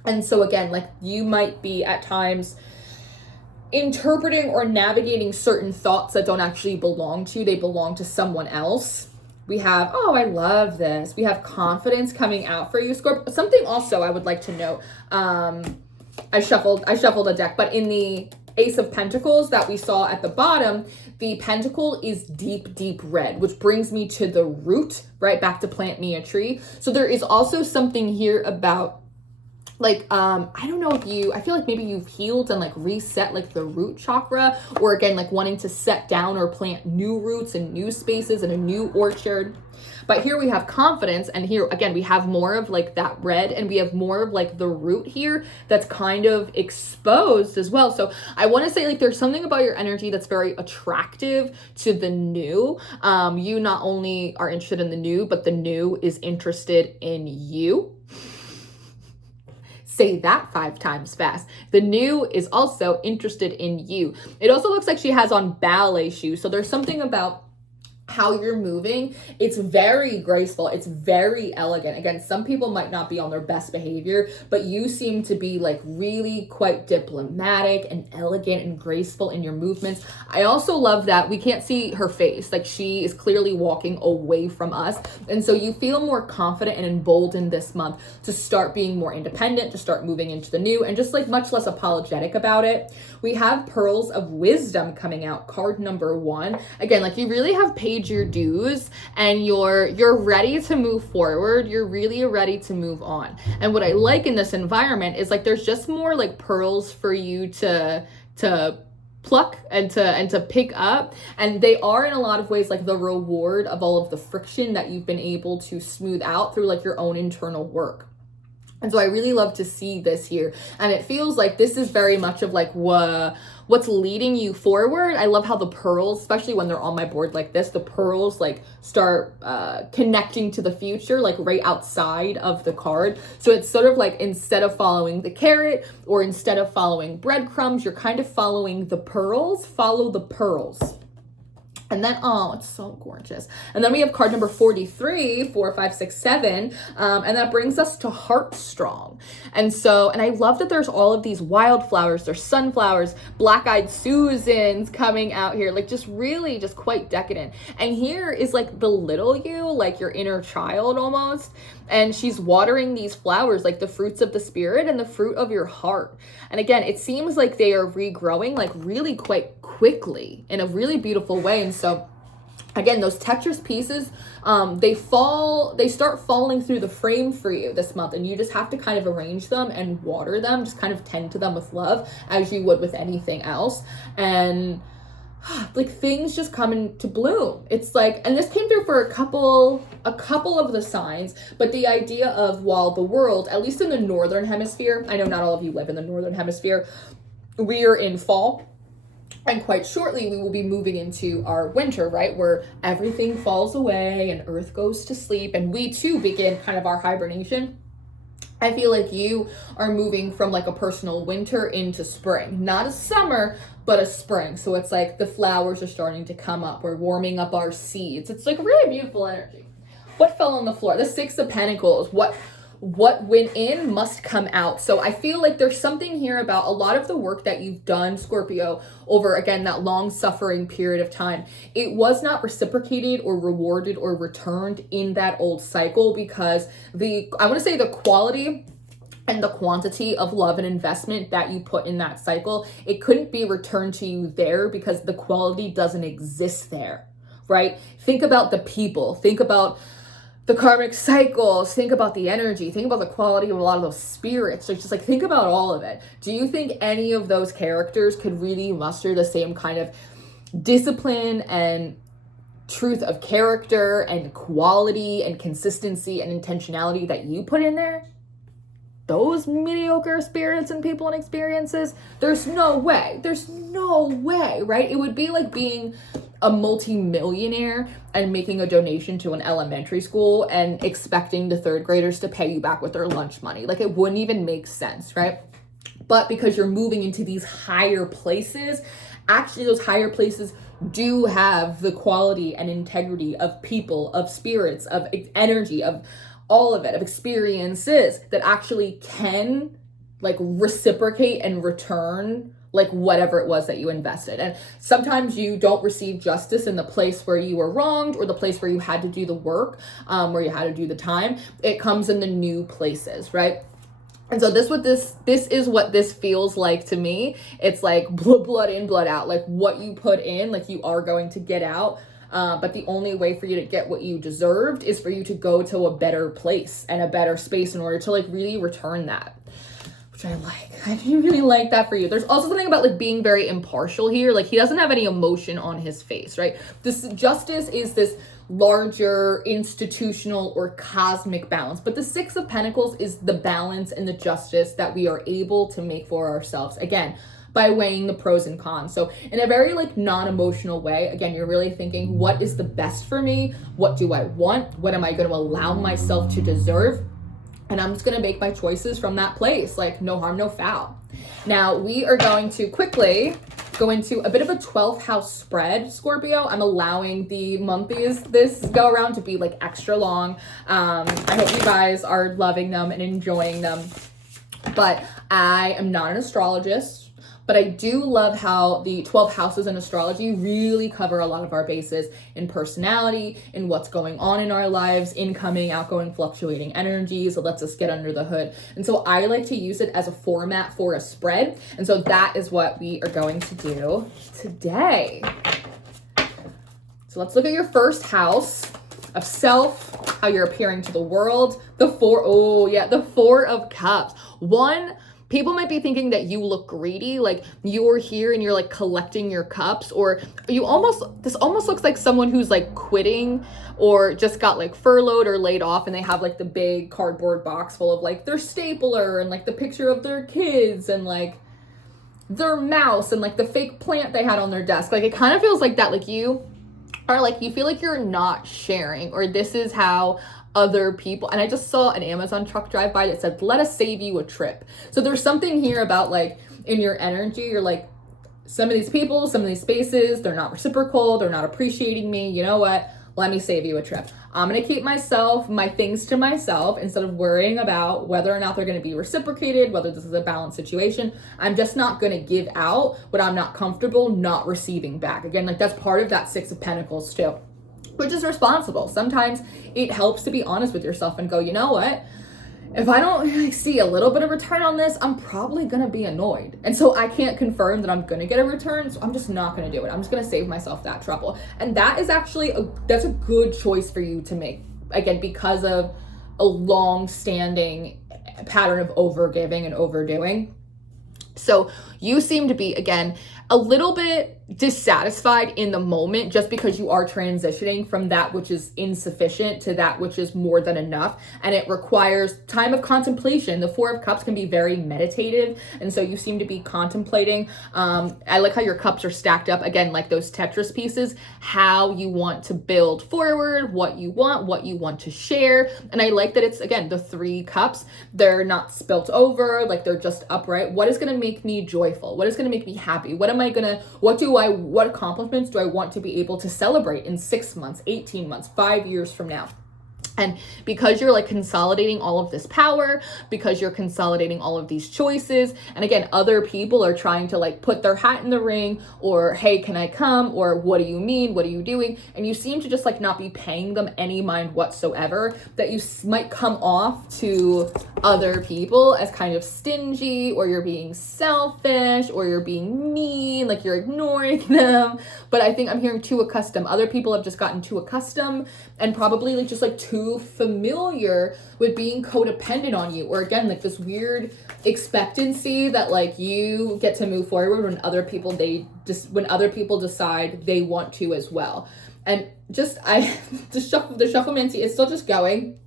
And so again, like you might be at times interpreting or navigating certain thoughts that don't actually belong to you. They belong to someone else. We have, oh, I love this. We have confidence coming out for you, Scorpio. Something also I would like to note, I shuffled a deck, but in the Ace of Pentacles that we saw at the bottom, the pentacle is deep, deep red, which brings me to the root, right back to Plant Me a Tree. So there is also something here about like, I don't know if I feel like maybe you've healed and like reset like the root chakra, or again, like wanting to set down or plant new roots and new spaces and a new orchard. But here we have confidence, and here again we have more of like that red, and we have more of like the root here that's kind of exposed as well. So I want to say like there's something about your energy that's very attractive to the new. You not only are interested in the new, but the new is interested in you. Say that 5 times fast. The new is also interested in you. It also looks like she has on ballet shoes. So there's something about how you're moving. It's very graceful. It's very elegant. Again, some people might not be on their best behavior, but you seem to be like really quite diplomatic and elegant and graceful in your movements. I also love that we can't see her face. Like she is clearly walking away from us. And so you feel more confident and emboldened this month to start being more independent, to start moving into the new, and just like much less apologetic about it. We have Pearls of Wisdom coming out, card number 1. Again, like you really have paid paid your dues and you're ready to move forward. You're really ready to move on. And what I like in this environment is like there's just more like pearls for you to pluck and to pick up, and they are in a lot of ways like the reward of all of the friction that you've been able to smooth out through like your own internal work. And so I really love to see this here. And it feels like this is very much of like what's leading you forward. I love how the pearls, especially when they're on my board like this, the pearls like start connecting to the future, like right outside of the card. So it's sort of like instead of following the carrot or instead of following breadcrumbs, you're kind of following the pearls. Follow the pearls. And then, oh, it's so gorgeous. And then we have card number 43, 4, 5, 6, 7. And that brings us to Heartstrong. And I love that there's all of these wildflowers. There's sunflowers, black-eyed Susans coming out here. Like just really just quite decadent. And here is like the little you, like your inner child almost. And she's watering these flowers, like the fruits of the spirit and the fruit of your heart. And again, it seems like they are regrowing like really quite quickly in a really beautiful way. And so again, those Tetris pieces, they start falling through the frame for you this month, and you just have to kind of arrange them and water them, just kind of tend to them with love as you would with anything else. And like things just come into bloom. It's like, and this came through for a couple of the signs, but the idea of while the world, at least in the northern hemisphere, I know not all of you live in the northern hemisphere, we are in fall. And quite shortly, we will be moving into our winter, right? Where everything falls away and Earth goes to sleep. And we too begin kind of our hibernation. I feel like you are moving from like a personal winter into spring. Not a summer, but a spring. So it's like the flowers are starting to come up. We're warming up our seeds. It's like really beautiful energy. What fell on the floor? The 6 of Pentacles. What went in must come out. So I feel like there's something here about a lot of the work that you've done, Scorpio, over, again, that long suffering period of time. It was not reciprocated or rewarded or returned in that old cycle because I want to say the quality and the quantity of love and investment that you put in that cycle, it couldn't be returned to you there because the quality doesn't exist there, right? Think about the people. Think about the karmic cycles, think about the energy, think about the quality of a lot of those spirits. So just like, think about all of it. Do you think any of those characters could really muster the same kind of discipline and truth of character and quality and consistency and intentionality that you put in there? Those mediocre spirits and people and experiences, there's no way, right? It would be like being a multi-millionaire and making a donation to an elementary school and expecting the third graders to pay you back with their lunch money. Like it wouldn't even make sense, right? But because you're moving into these higher places, actually those higher places do have the quality and integrity of people, of spirits, of energy, of all of it, of experiences that actually can like reciprocate and return like whatever it was that you invested. And sometimes you don't receive justice in the place where you were wronged or the place where you had to do the work, where you had to do the time. It comes in the new places, right? And so this is what this feels like to me. It's like blood in, blood out. Like what you put in, like you are going to get out. But the only way for you to get what you deserved is for you to go to a better place and a better space in order to like really return that. Which I like. I do really like that for you. There's also something about like being very impartial here. Like he doesn't have any emotion on his face, right? This justice is this larger institutional or cosmic balance. But the 6 of Pentacles is the balance and the justice that we are able to make for ourselves. Again, by weighing the pros and cons. So in a very like non-emotional way, again, you're really thinking, what is the best for me? What do I want? What am I going to allow myself to deserve? And I'm just going to make my choices from that place, like no harm, no foul. Now we are going to quickly go into a bit of a 12th house spread, Scorpio. I'm allowing the monthlies this go around to be like extra long. I hope you guys are loving them and enjoying them. But I am not an astrologist. But I do love how the 12 houses in astrology really cover a lot of our bases in personality, in what's going on in our lives, incoming, outgoing, fluctuating energies. It lets us get under the hood. And so I like to use it as a format for a spread. And so that is what we are going to do today. So let's look at your first house of self, how you're appearing to the world. The 4 of Cups. One, people might be thinking that you look greedy, like you're here and you're like collecting your cups, or this almost looks like someone who's like quitting or just got like furloughed or laid off, and they have like the big cardboard box full of like their stapler and like the picture of their kids and like their mouse and like the fake plant they had on their desk. Like it kind of feels like that, like you feel like you're not sharing, or this is how other people, and I just saw an Amazon truck drive by that said, let us save you a trip. So there's something here about like in your energy, you're like, some of these people, some of these spaces, they're not reciprocal, they're not appreciating me. You know what? Let me save you a trip. I'm going to keep my things to myself instead of worrying about whether or not they're going to be reciprocated, whether this is a balanced situation. I'm just not going to give out what I'm not comfortable not receiving back. Again, like that's part of that 6 of Pentacles too, which is responsible. Sometimes it helps to be honest with yourself and go, you know what? If I don't see a little bit of return on this, I'm probably going to be annoyed. And so I can't confirm that I'm going to get a return. So I'm just not going to do it. I'm just going to save myself that trouble. And that is actually, that's a good choice for you to make. Again, because of a long-standing pattern of overgiving and overdoing. So you seem to be, again, a little bit dissatisfied in the moment just because you are transitioning from that which is insufficient to that which is more than enough, and it requires time of contemplation. The 4 of Cups can be very meditative, and so you seem to be contemplating. I like how your cups are stacked up, again, like those Tetris pieces, how you want to build forward, what you want to share. And I like that it's, again, the 3 cups. They're not spilt over, like they're just upright. What is going to make me joyful? What is going to make me happy? What accomplishments do I want to be able to celebrate in 6 months, 18 months, 5 years from now? And because you're like consolidating all of this power, because you're consolidating all of these choices, and again, other people are trying to like put their hat in the ring, or hey, can I come? Or what do you mean? What are you doing? And you seem to just like not be paying them any mind whatsoever, that you might come off to other people as kind of stingy, or you're being selfish, or you're being mean, like you're ignoring them. But I think I'm hearing too accustomed. Other people have just gotten too accustomed and probably like just like too familiar with being codependent on you, or again, like this weird expectancy that like you get to move forward when other people decide they want to as well. And just the shufflemancy is still just going.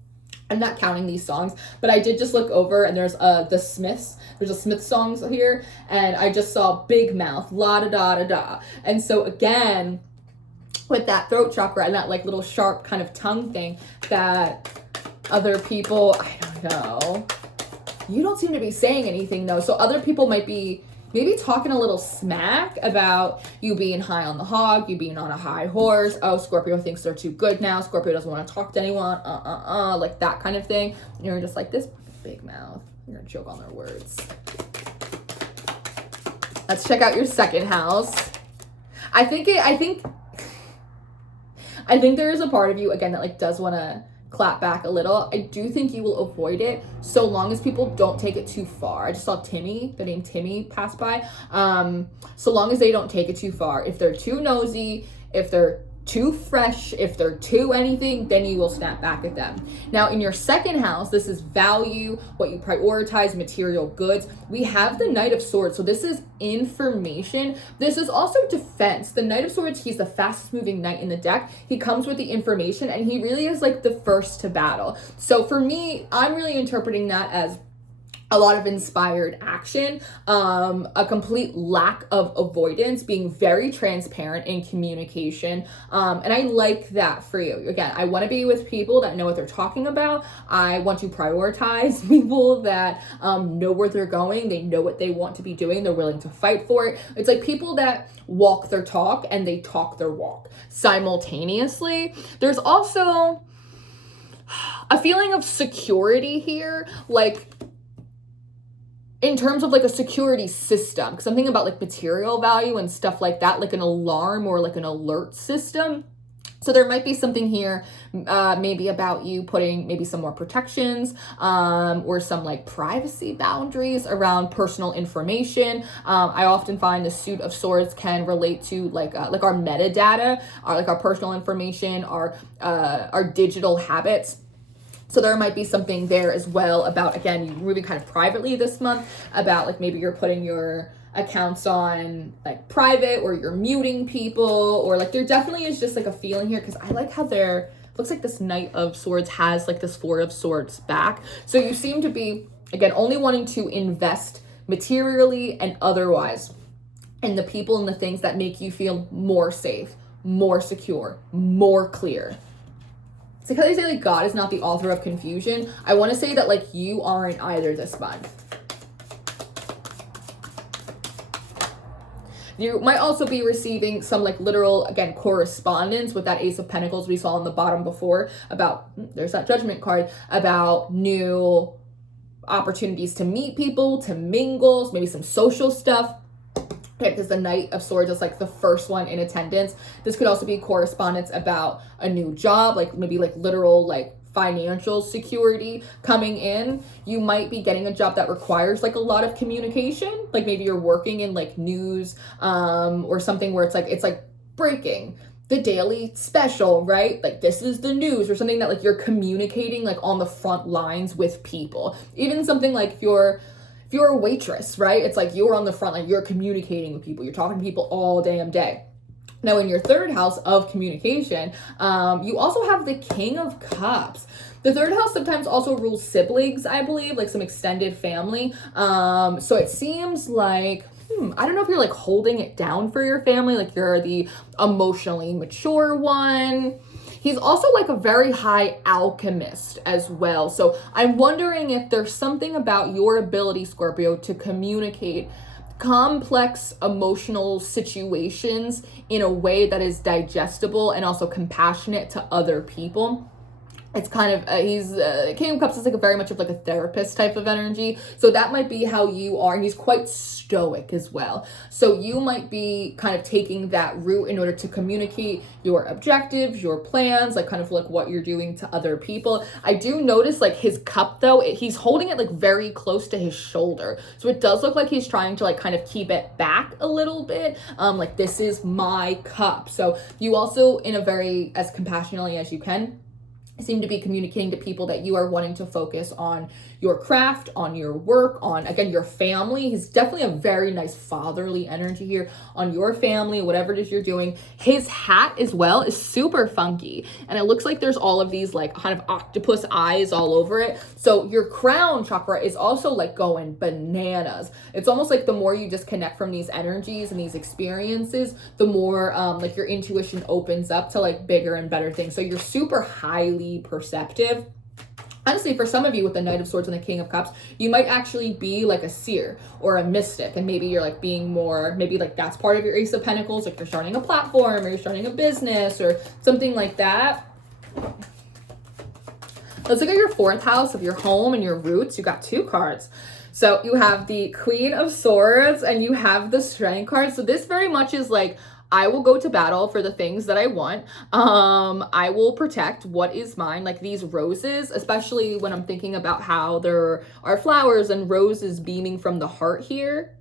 I'm not counting these songs, but I did just look over and there's the Smiths. There's a Smith songs here, and I just saw Big Mouth, la da da da da. And so again, with that throat chakra and that like little sharp kind of tongue thing that other people, I don't know. You don't seem to be saying anything though. So other people might be maybe talking a little smack about you being high on the hog, you being on a high horse. Oh, Scorpio thinks they're too good now. Scorpio doesn't want to talk to anyone. Like that kind of thing. And you're just like, this big mouth. You're gonna choke on their words. Let's check out your second house. I think there is a part of you, again, that like does want to clap back a little. I do think you will avoid it so long as people don't take it too far. I just saw the name Timmy pass by. So long as they don't take it too far. If they're too nosy, if they're too fresh, if they're too anything, then you will snap back at them. Now in your second house, this is value, what you prioritize, material goods. We have the Knight of Swords. So this is information. This is also defense. The Knight of Swords, he's the fastest moving knight in the deck. He comes with the information and he really is like the first to battle. So for me, I'm really interpreting that as a lot of inspired action, a complete lack of avoidance, being very transparent in communication. And I like that for you. Again, I want to be with people that know what they're talking about. I want to prioritize people that know where they're going. They know what they want to be doing. They're willing to fight for it. It's like people that walk their talk and they talk their walk simultaneously. There's also a feeling of security here, like in terms of like a security system, something about like material value and stuff like that, like an alarm or like an alert system. So there might be something here, maybe about you putting maybe some more protections, or some like privacy boundaries around personal information. I often find the Suit of Swords can relate to like our metadata, our personal information, our digital habits. So there might be something there as well about, again, you moving kind of privately this month, about like maybe you're putting your accounts on like private, or you're muting people, or like there definitely is just like a feeling here, because I like how there looks like this Knight of Swords has like this Four of Swords back. So you seem to be, again, only wanting to invest materially and otherwise in the people and the things that make you feel more safe, more secure, more clear. So because I say like God is not the author of confusion, I want to say that like you aren't either this month. You might also be receiving some like literal, again, correspondence with that Ace of Pentacles we saw on the bottom before, about, there's that Judgment card, about new opportunities to meet people, to mingle, maybe some social stuff. Okay, because the Knight of Swords is like the first one in attendance. This could also be correspondence about a new job, like maybe like literal like financial security coming in. You might be getting a job that requires like a lot of communication, like maybe you're working in like news, or something where it's like breaking, the daily special, right? Like this is the news, or something that like you're communicating like on the front lines with people. Even something like if you're a waitress, right? It's like you're on the front line, you're communicating with people, you're talking to people all damn day. Now, in your third house of communication, you also have the King of Cups. The third house sometimes also rules siblings, I believe, like some extended family. So it seems like, I don't know if you're like holding it down for your family, like you're the emotionally mature one. He's also like a very high alchemist as well. So I'm wondering if there's something about your ability, Scorpio, to communicate complex emotional situations in a way that is digestible and also compassionate to other people. It's kind of, King of Cups is like a very much of like a therapist type of energy. So that might be how you are. And he's quite stoic as well. So you might be kind of taking that route in order to communicate your objectives, your plans, like kind of like what you're doing to other people. I do notice like his cup though, he's holding it like very close to his shoulder. So it does look like he's trying to like kind of keep it back a little bit. Like this is my cup. So you also, in a very, as compassionately as you can, seem to be communicating to people that you are wanting to focus on your craft, on your work, on, again, your family. He's definitely a very nice fatherly energy here, on your family, whatever it is you're doing. His hat as well is super funky. And it looks like there's all of these like kind of octopus eyes all over it. So your crown chakra is also like going bananas. It's almost like the more you disconnect from these energies and these experiences, the more like your intuition opens up to like bigger and better things. So you're super highly perceptive. Honestly, for some of you with the Knight of Swords and the King of Cups, you might actually be like a seer or a mystic, and maybe you're like being more, maybe like that's part of your Ace of Pentacles, like you're starting a platform or you're starting a business or something like that. Let's look at your fourth house of your home and your roots. You got two cards. So you have the Queen of Swords and you have the Strength card. So this very much is like, I will go to battle for the things that I want. I will protect what is mine, like these roses, especially when I'm thinking about how there are flowers and roses beaming from the heart here.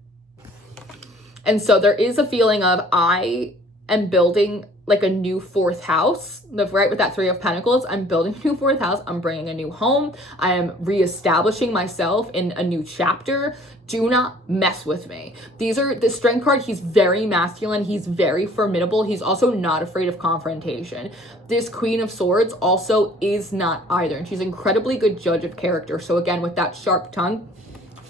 And so there is a feeling of I am building like a new fourth house, right? With that Three of Pentacles, I'm building a new fourth house. I'm bringing a new home. I am reestablishing myself in a new chapter. Do not mess with me. The Strength card, he's very masculine. He's very formidable. He's also not afraid of confrontation. This Queen of Swords also is not either. And she's an incredibly good judge of character. So again, with that sharp tongue,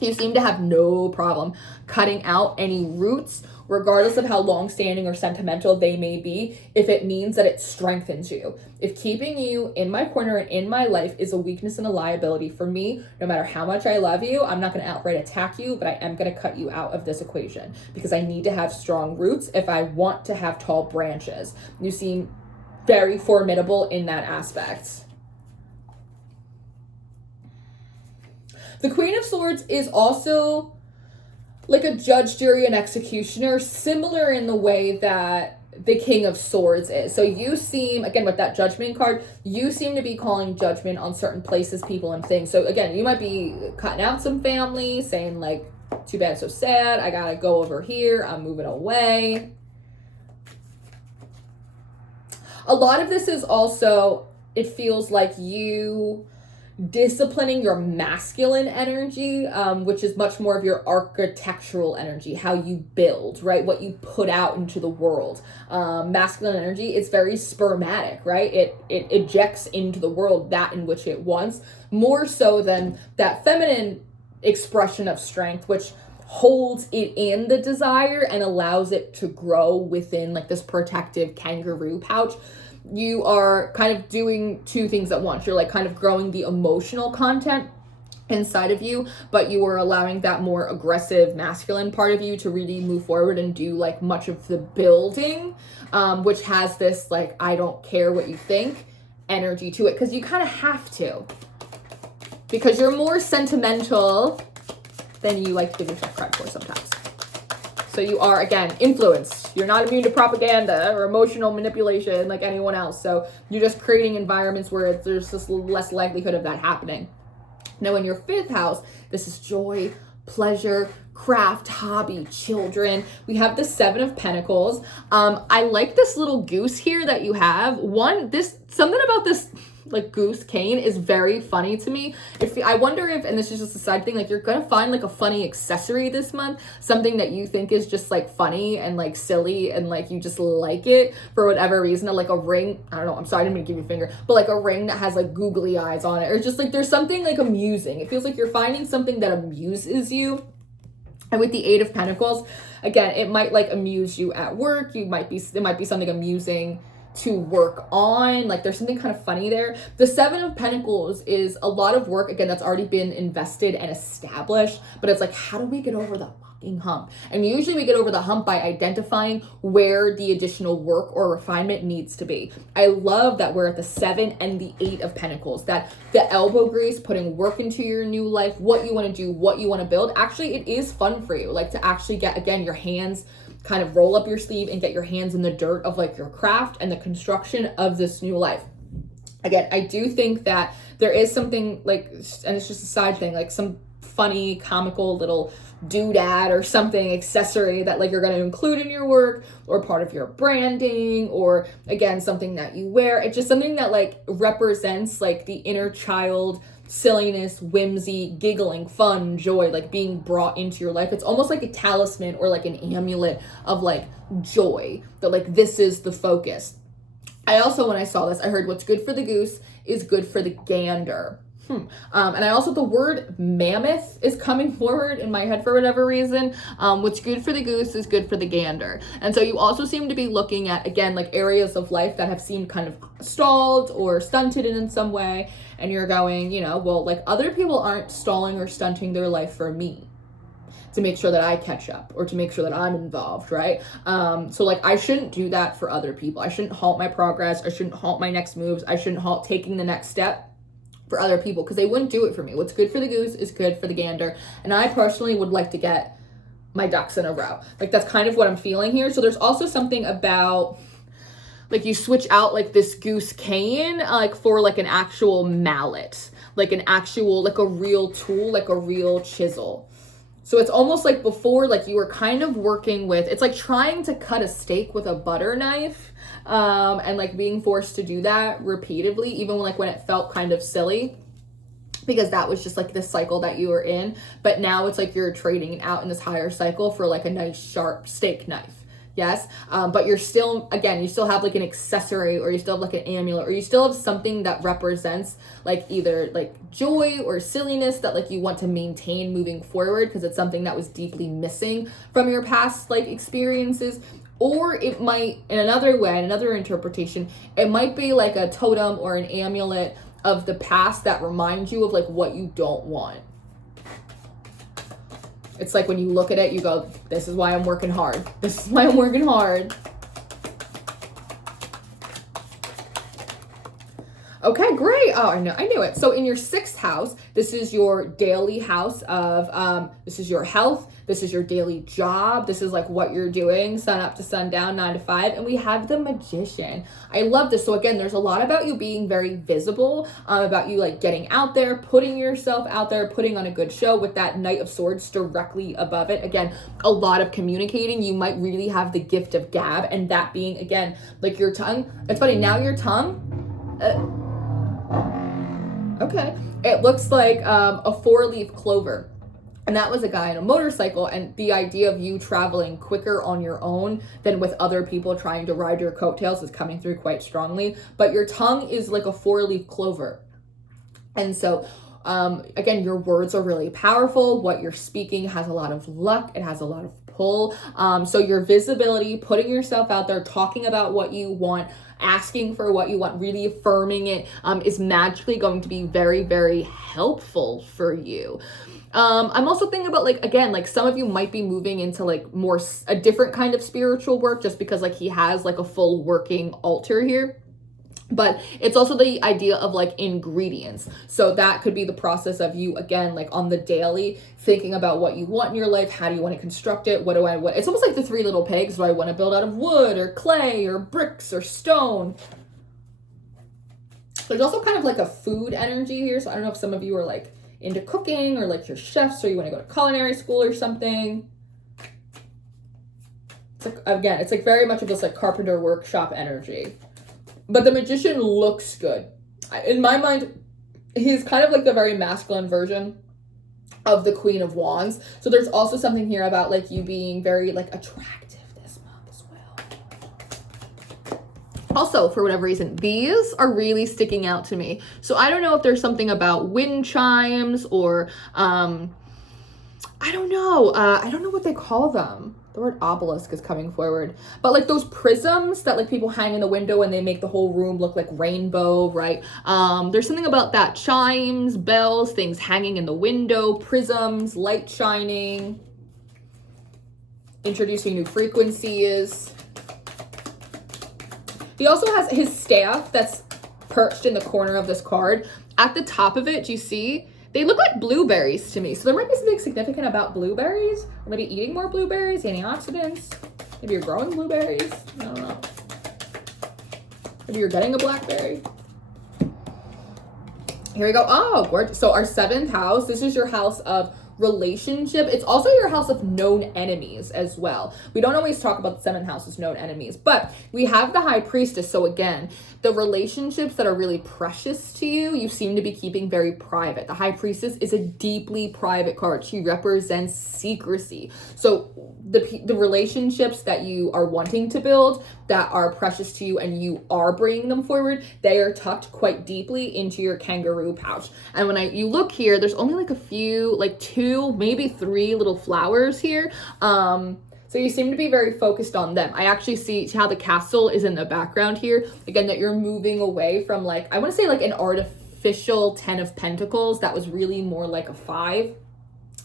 you seem to have no problem cutting out any roots, regardless of how long-standing or sentimental they may be, if it means that it strengthens you. If keeping you in my corner and in my life is a weakness and a liability for me, no matter how much I love you, I'm not going to outright attack you, but I am going to cut you out of this equation because I need to have strong roots if I want to have tall branches. You seem very formidable in that aspect. The Queen of Swords is also like a judge, jury, and executioner, similar in the way that the King of Swords is. So you seem, again, with that Judgment card, you seem to be calling judgment on certain places, people, and things. So again, you might be cutting out some family, saying like, too bad, so sad, I gotta go over here, I'm moving away. A lot of this is also, it feels like you disciplining your masculine energy, which is much more of your architectural energy, how you build, right? What you put out into the world. Masculine energy is very spermatic, right? It ejects into the world that in which it wants, more so than that feminine expression of strength, which holds it in the desire and allows it to grow within like this protective kangaroo pouch. You are kind of doing two things at once. You're like kind of growing the emotional content inside of you, but you are allowing that more aggressive masculine part of you to really move forward and do like much of the building, which has this like, I don't care what you think energy to it, because you kind of have to, because you're more sentimental than you like to give yourself credit for sometimes. So you are, again, influenced. You're not immune to propaganda or emotional manipulation like anyone else. So you're just creating environments where there's just less likelihood of that happening. Now, in your 5th house, this is joy, pleasure, craft, hobby, children. We have the 7 of Pentacles. I like this little goose here that you have. Something about this like goose cane is very funny to me. I wonder if, and this is just a side thing, like you're gonna find like a funny accessory this month, something that you think is just like funny and like silly and like you just like it for whatever reason, like a ring. I don't know, I'm sorry, I didn't mean to give you a finger, but like a ring that has like googly eyes on it, or just like there's something like amusing. It feels like you're finding something that amuses you. And with the 8 of Pentacles, again, it might like amuse you at work. It might be something amusing to work on, like there's something kind of funny there. The 7 of Pentacles is a lot of work, again, that's already been invested and established, but it's like, how do we get over the fucking hump? And usually we get over the hump by identifying where the additional work or refinement needs to be. I love that we're at the 7 and the 8 of Pentacles, that the elbow grease, putting work into your new life, what you want to do, what you want to build. Actually, it is fun for you, like to actually get, again, your hands, kind of roll up your sleeve and get your hands in the dirt of like your craft and the construction of this new life. Again, I do think that there is something like, and it's just a side thing, like some funny, comical little doodad or something, accessory that like you're going to include in your work or part of your branding, or again, something that you wear. It's just something that like represents like the inner child, silliness, whimsy, giggling, fun, joy, like being brought into your life. It's almost like a talisman or like an amulet of like joy, that like this is the focus. I also, when I saw this, I heard what's good for the goose is good for the gander. And I also, the word mammoth is coming forward in my head for whatever reason. What's good for the goose is good for the gander. And so you also seem to be looking at, again, like areas of life that have seemed kind of stalled or stunted in some way. And you're going, you know, well, like other people aren't stalling or stunting their life for me to make sure that I catch up or to make sure that I'm involved, right? So like I shouldn't do that for other people. I shouldn't halt my progress. I shouldn't halt my next moves. I shouldn't halt taking the next step for other people, because they wouldn't do it for me. What's good for the goose is good for the gander. And I personally would like to get my ducks in a row. Like that's kind of what I'm feeling here. So there's also something about like you switch out like this goose cane like for like an actual mallet, like an actual, like a real tool, like a real chisel. So it's almost like before, like you were kind of working with, it's like trying to cut a steak with a butter knife, and like being forced to do that repeatedly, even when it felt kind of silly, because that was just like this cycle that you were in. But now it's like you're trading out in this higher cycle for like a nice sharp steak knife. Yes. But you're still, again, you still have like an accessory, or you still have like an amulet, or you still have something that represents like either like joy or silliness that like you want to maintain moving forward, because it's something that was deeply missing from your past like experiences. Or it might, in another way, in another interpretation, it might be like a totem or an amulet of the past that reminds you of like what you don't want. It's like when you look at it, you go, this is why I'm working hard. This is why I'm working hard. Okay, great. Oh, I knew it. So in your 6th house, this is your daily house of, this is your health. This is your daily job. This is like what you're doing, sun up to sundown, 9 to 5. And we have the Magician. I love this. So again, there's a lot about you being very visible, about you like getting out there, putting yourself out there, putting on a good show with that Knight of Swords directly above it. Again, a lot of communicating. You might really have the gift of gab, and that being, again, like your tongue. It's funny, now your tongue, okay, it looks like a 4-leaf clover. And that was a guy on a motorcycle, and the idea of you traveling quicker on your own than with other people trying to ride your coattails is coming through quite strongly. But your tongue is like a 4-leaf clover. And so, again, your words are really powerful. What you're speaking has a lot of luck. It has a lot of pull. So your visibility, putting yourself out there, talking about what you want, asking for what you want, really affirming it, is magically going to be very, very helpful for you. I'm also thinking about, like, again, like some of you might be moving into like more a different kind of spiritual work, just because like he has like a full working altar here. But it's also the idea of like ingredients. So that could be the process of you, again, like on the daily, thinking about what you want in your life. How do you want to construct it? What do I want? It's almost like the 3 little pigs. Do I want to build out of wood or clay or bricks or stone? There's also kind of like a food energy here. So I don't know if some of you are like into cooking, or like you're chefs, or you want to go to culinary school or something. It's like, again, it's like very much of this like carpenter workshop energy. But the Magician looks good. In my mind, he's kind of like the very masculine version of the Queen of Wands. So there's also something here about like you being very like attractive this month as well. Also, for whatever reason, these are really sticking out to me. So I don't know if there's something about wind chimes or, I don't know. I don't know what they call them. The word obelisk is coming forward. But like those prisms that like people hang in the window and they make the whole room look like rainbow, right? There's something about that. Chimes, bells, things hanging in the window, prisms, light shining, introducing new frequencies. He also has his staff that's perched in the corner of this card. At the top of it, do you see? They look like blueberries to me. So there might be something significant about blueberries. Or maybe eating more blueberries, antioxidants. Maybe you're growing blueberries. I don't know. Maybe you're getting a blackberry. Here we go. Oh, gorgeous. So our 7th house, this is your house of relationship. It's also your house of known enemies as well. We don't always talk about the 7th house as known enemies, but we have the High Priestess. So again, the relationships that are really precious to you, you seem to be keeping very private. The High Priestess is a deeply private card. She represents secrecy. So the relationships that you are wanting to build that are precious to you and you are bringing them forward, they are tucked quite deeply into your kangaroo pouch. And when you look here, there's only like a few, like 2, maybe 3 little flowers here. So you seem to be very focused on them. I actually see how the castle is in the background here. Again, that you're moving away from like, I want to say like an artificial 10 of Pentacles that was really more like a 5.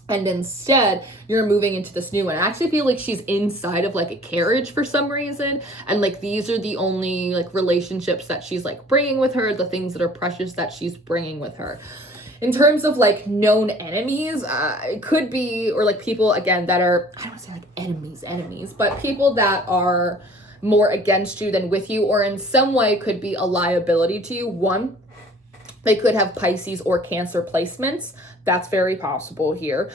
And instead, you're moving into this new one. I actually feel like she's inside of like a carriage for some reason. And like, these are the only like relationships that she's like bringing with her, the things that are precious that she's bringing with her. In terms of like known enemies, it could be, or like people, again, that are, I don't want to say like enemies, but people that are more against you than with you, or in some way could be a liability to you. One, they could have Pisces or Cancer placements. That's very possible here.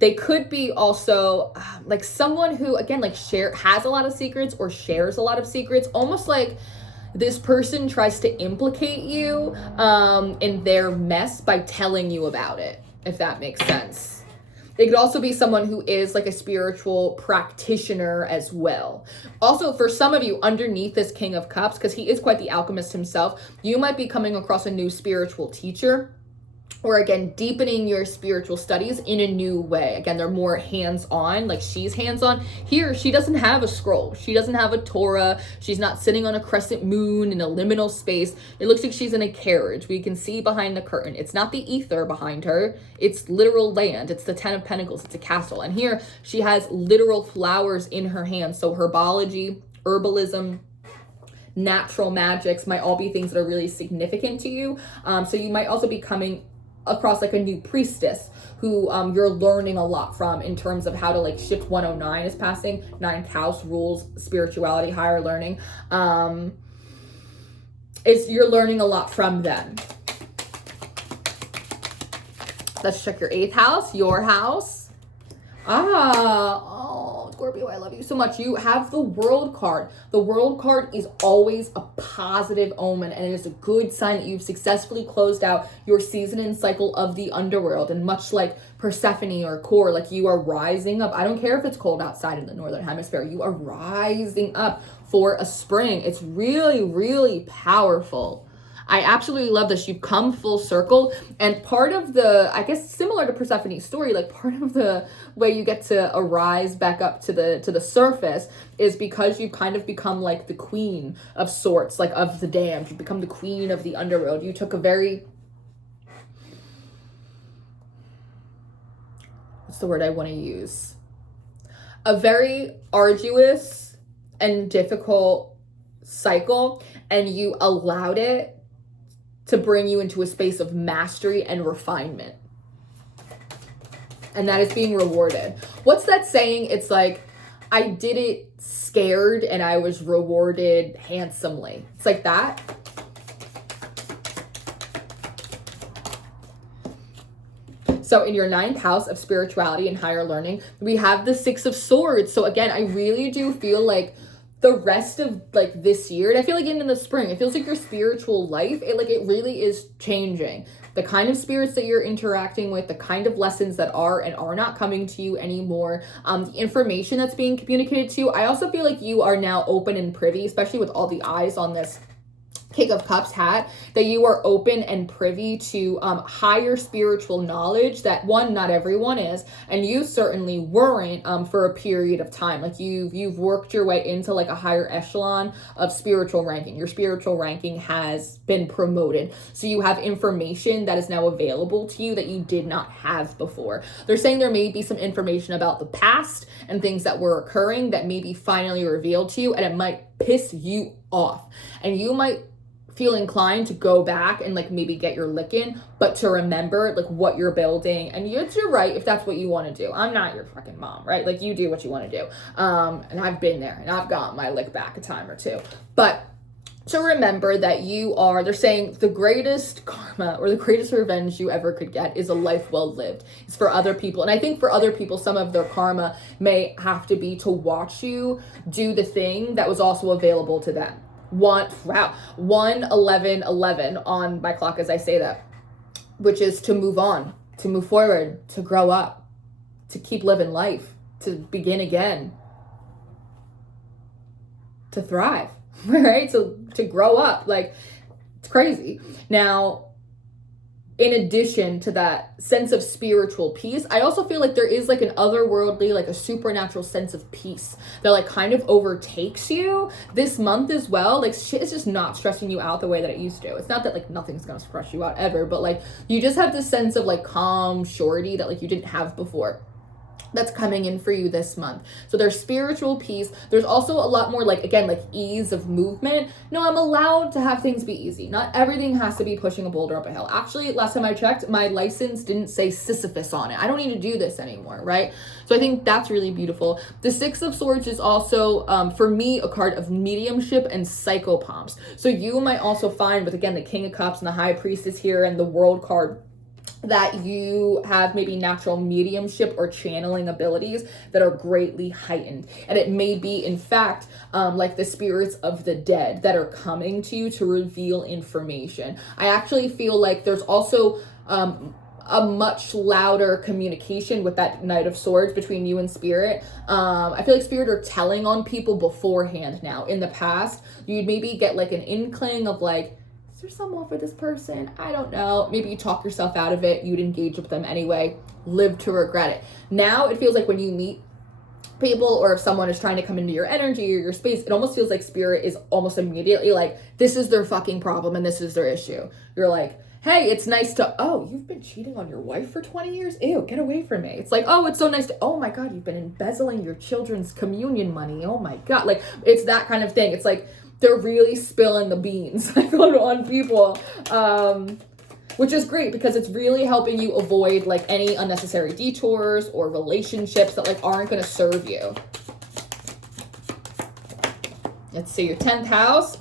They could be also like someone who, again, like has a lot of secrets or shares a lot of secrets, almost like this person tries to implicate you in their mess by telling you about it, if that makes sense. They could also be someone who is like a spiritual practitioner as well. Also, for some of you, underneath this King of Cups, because he is quite the alchemist himself, you might be coming across a new spiritual teacher, or again, deepening your spiritual studies in a new way. Again, they're more hands-on, like she's hands-on. Here, she doesn't have a scroll. She doesn't have a Torah. She's not sitting on a crescent moon in a liminal space. It looks like she's in a carriage. We can see behind the curtain. It's not the ether behind her. It's literal land. It's the 10 of Pentacles. It's a castle. And here, she has literal flowers in her hands. So herbology, herbalism, natural magics might all be things that are really significant to you. So you might also be coming across like a new priestess who you're learning a lot from in terms of how to like shift 109 is passing, 9th house rules spirituality, higher learning. You're learning a lot from them. Let's check your 8th house, your house. Oh, Scorpio, I love you so much. You have the World card. The World card is always a positive omen, and it is a good sign that you've successfully closed out your season and cycle of the underworld. And much like Persephone or Core, like you are rising up. I don't care if it's cold outside in the northern hemisphere. You are rising up for a spring. It's really, really powerful. I absolutely love this. You've come full circle, and part of the, I guess similar to Persephone's story, like part of the way you get to arise back up to the surface is because you've kind of become like the queen of sorts, like of the damned. You become the queen of the underworld. You took a very, what's the word I want to use? A very arduous and difficult cycle, and you allowed it to bring you into a space of mastery and refinement. And that is being rewarded. What's that saying? It's like, I did it scared and I was rewarded handsomely. It's like that. So in your 9th house of spirituality and higher learning, we have the 6 of Swords. So again, I really do feel like the rest of like this year, and I feel like in the spring, it feels like your spiritual life, it really is changing. The kind of spirits that you're interacting with, the kind of lessons that are and are not coming to you anymore, the information that's being communicated to you. I also feel like you are now open and privy, especially with all the eyes on this King of Cups hat, that you are open and privy to higher spiritual knowledge that not everyone is, and you certainly weren't for a period of time. Like you've worked your way into like a higher echelon of spiritual ranking. Your spiritual ranking has been promoted, so you have information that is now available to you that you did not have before. They're saying there may be some information about the past and things that were occurring that may be finally revealed to you, and it might piss you off, and you might feel inclined to go back and like maybe get your lick in, but to remember like what you're building. And it's your right if that's what you want to do. I'm not your fucking mom, right? Like you do what you want to do. And I've been there and I've gotten my lick back a time or two. But to remember that you are, they're saying the greatest karma or the greatest revenge you ever could get is a life well lived. It's for other people. And I think for other people, some of their karma may have to be to watch you do the thing that was also available to them. 1/11/11 on my clock as I say that, which is to move on, to move forward, to grow up, to keep living life, to begin again, to thrive, right? So to grow up, like it's crazy. Now, in addition to that sense of spiritual peace, I also feel like there is like an otherworldly, like a supernatural sense of peace that like kind of overtakes you this month as well. Like shit is just not stressing you out the way that it used to. It's not that like nothing's gonna stress you out ever, but like you just have this sense of like calm surety that like you didn't have before. That's coming in for you this month. So there's spiritual peace. There's also a lot more like, again, like ease of movement. No, I'm allowed to have things be easy. Not everything has to be pushing a boulder up a hill. Actually, last time I checked, my license didn't say Sisyphus on it. I don't need to do this anymore, right? So I think that's really beautiful. The 6 of Swords is also, for me, a card of mediumship and psychopomps. So you might also find with, again, the King of Cups and the High Priestess here and the World card, that you have maybe natural mediumship or channeling abilities that are greatly heightened. And it may be, in fact, like the spirits of the dead that are coming to you to reveal information. I actually feel like there's also a much louder communication with that Knight of Swords between you and Spirit. I feel like Spirit are telling on people beforehand now. In the past, you'd maybe get like an inkling of like, is there some more for this person? I don't know. Maybe you talk yourself out of it. You'd engage with them anyway. Live to regret it. Now it feels like when you meet people or if someone is trying to come into your energy or your space, it almost feels like Spirit is almost immediately like, this is their fucking problem and this is their issue. You're like, hey, it's nice to, oh, you've been cheating on your wife for 20 years? Ew, get away from me. It's like, oh, it's so nice to, oh my God, you've been embezzling your children's communion money. Oh my God. Like, it's that kind of thing. It's like, they're really spilling the beans like on people, which is great because it's really helping you avoid like any unnecessary detours or relationships that like aren't going to serve you. Let's see your 10th house.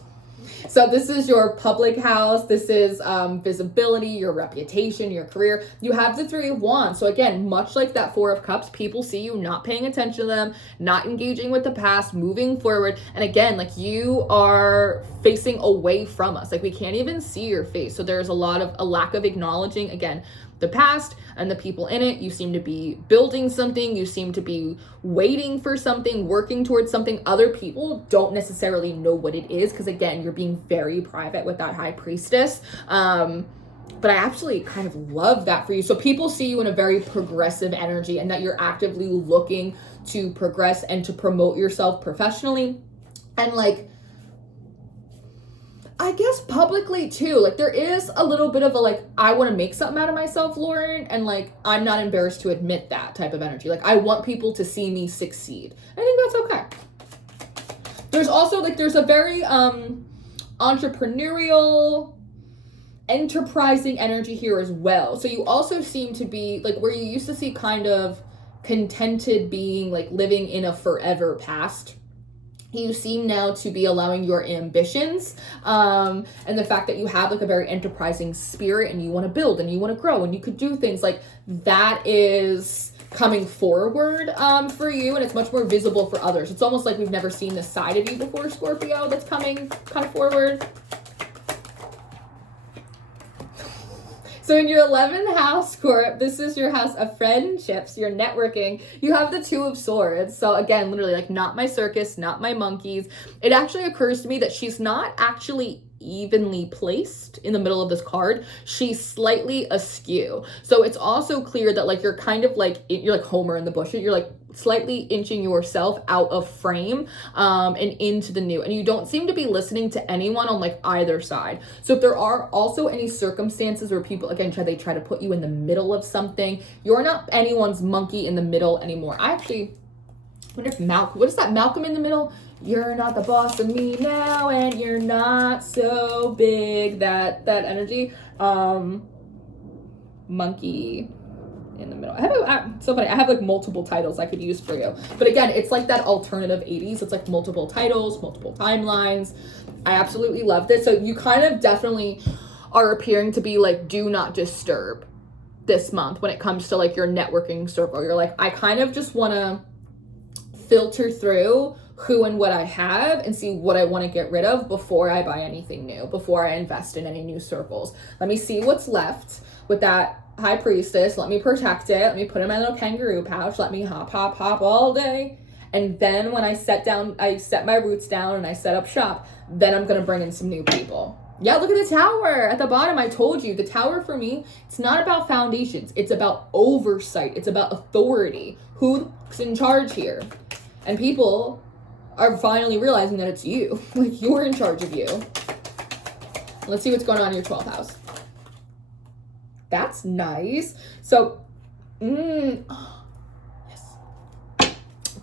So this is your public house. This is visibility, your reputation, your career. You have the 3 of Wands. So again, much like that 4 of Cups, people see you not paying attention to them, not engaging with the past, moving forward. And again, like you are facing away from us. Like we can't even see your face. So there's a lack of acknowledging, again, the past and the people in it. You seem to be building something. You seem to be waiting for something, working towards something. Other people don't necessarily know what it is because, again, you're being very private with that High Priestess. But I actually kind of love that for you. So people see you in a very progressive energy and that you're actively looking to progress and to promote yourself professionally. And like, I guess publicly too, like there is a little bit of a like, I want to make something out of myself, Lauren, and like, I'm not embarrassed to admit that type of energy. Like I want people to see me succeed. I think that's okay. There's also like, there's a very entrepreneurial, enterprising energy here as well. So you also seem to be like where you used to see kind of contented being like living in a forever past. You seem now to be allowing your ambitions and the fact that you have like a very enterprising spirit and you want to build and you want to grow and you could do things like that is coming forward for you, and it's much more visible for others. It's almost like we've never seen this side of you before, Scorpio, that's coming kind of forward. So in your 11th house, Scorp, this is your house of friendships, your networking. You have the 2 of Swords. So again, literally like not my circus, not my monkeys. It actually occurs to me that she's not actually evenly placed in the middle of this card. She's slightly askew. So it's also clear that like you're kind of like, you're like Homer in the bush. You're like slightly inching yourself out of frame and into the new. And you don't seem to be listening to anyone on like either side. So if there are also any circumstances where people, again, they try to put you in the middle of something, you're not anyone's monkey in the middle anymore. I actually wonder if what is that, Malcolm in the Middle? You're not the boss of me now, and you're not so big. That energy. Monkey in the middle. So funny. I have like multiple titles I could use for you. But again, it's like that alternative 80s. It's like multiple titles, multiple timelines. I absolutely love this. So you kind of definitely are appearing to be like, do not disturb this month when it comes to like your networking circle. You're like, I kind of just want to filter through who and what I have and see what I want to get rid of before I buy anything new, before I invest in any new circles. Let me see what's left with that High Priestess. Let me protect it. Let me put it in my little kangaroo pouch. Let me hop all day. And then when I set my roots down and I set up shop, then I'm going to bring in some new people. Yeah, look at the tower at the bottom. I told you, the tower for me, it's not about foundations. It's about oversight. It's about authority. Who's in charge here? And people are finally realizing that it's you. Like, you're in charge of you. Let's see what's going on in your 12th house. That's nice. So, yes.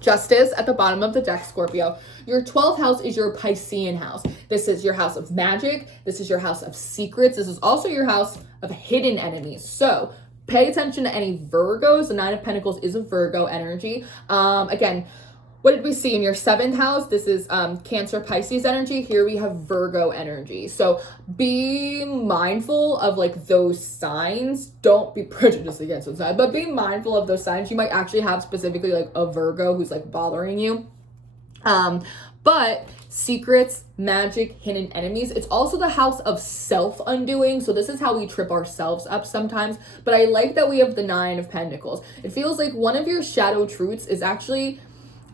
Justice at the bottom of the deck, Scorpio. Your 12th house is your Piscean house. This is your house of magic. This is your house of secrets. This is also your house of hidden enemies. So pay attention to any Virgos. The 9 of Pentacles is a Virgo energy. Again, what did we see in your 7th house? This is Cancer, Pisces energy. Here we have Virgo energy. So be mindful of like those signs. Don't be prejudiced against those signs, but be mindful of those signs. You might actually have specifically like a Virgo who's like bothering you. But secrets, magic, hidden enemies. It's also the house of self-undoing. So this is how we trip ourselves up sometimes. But I like that we have the 9 of Pentacles. It feels like one of your shadow truths is actually,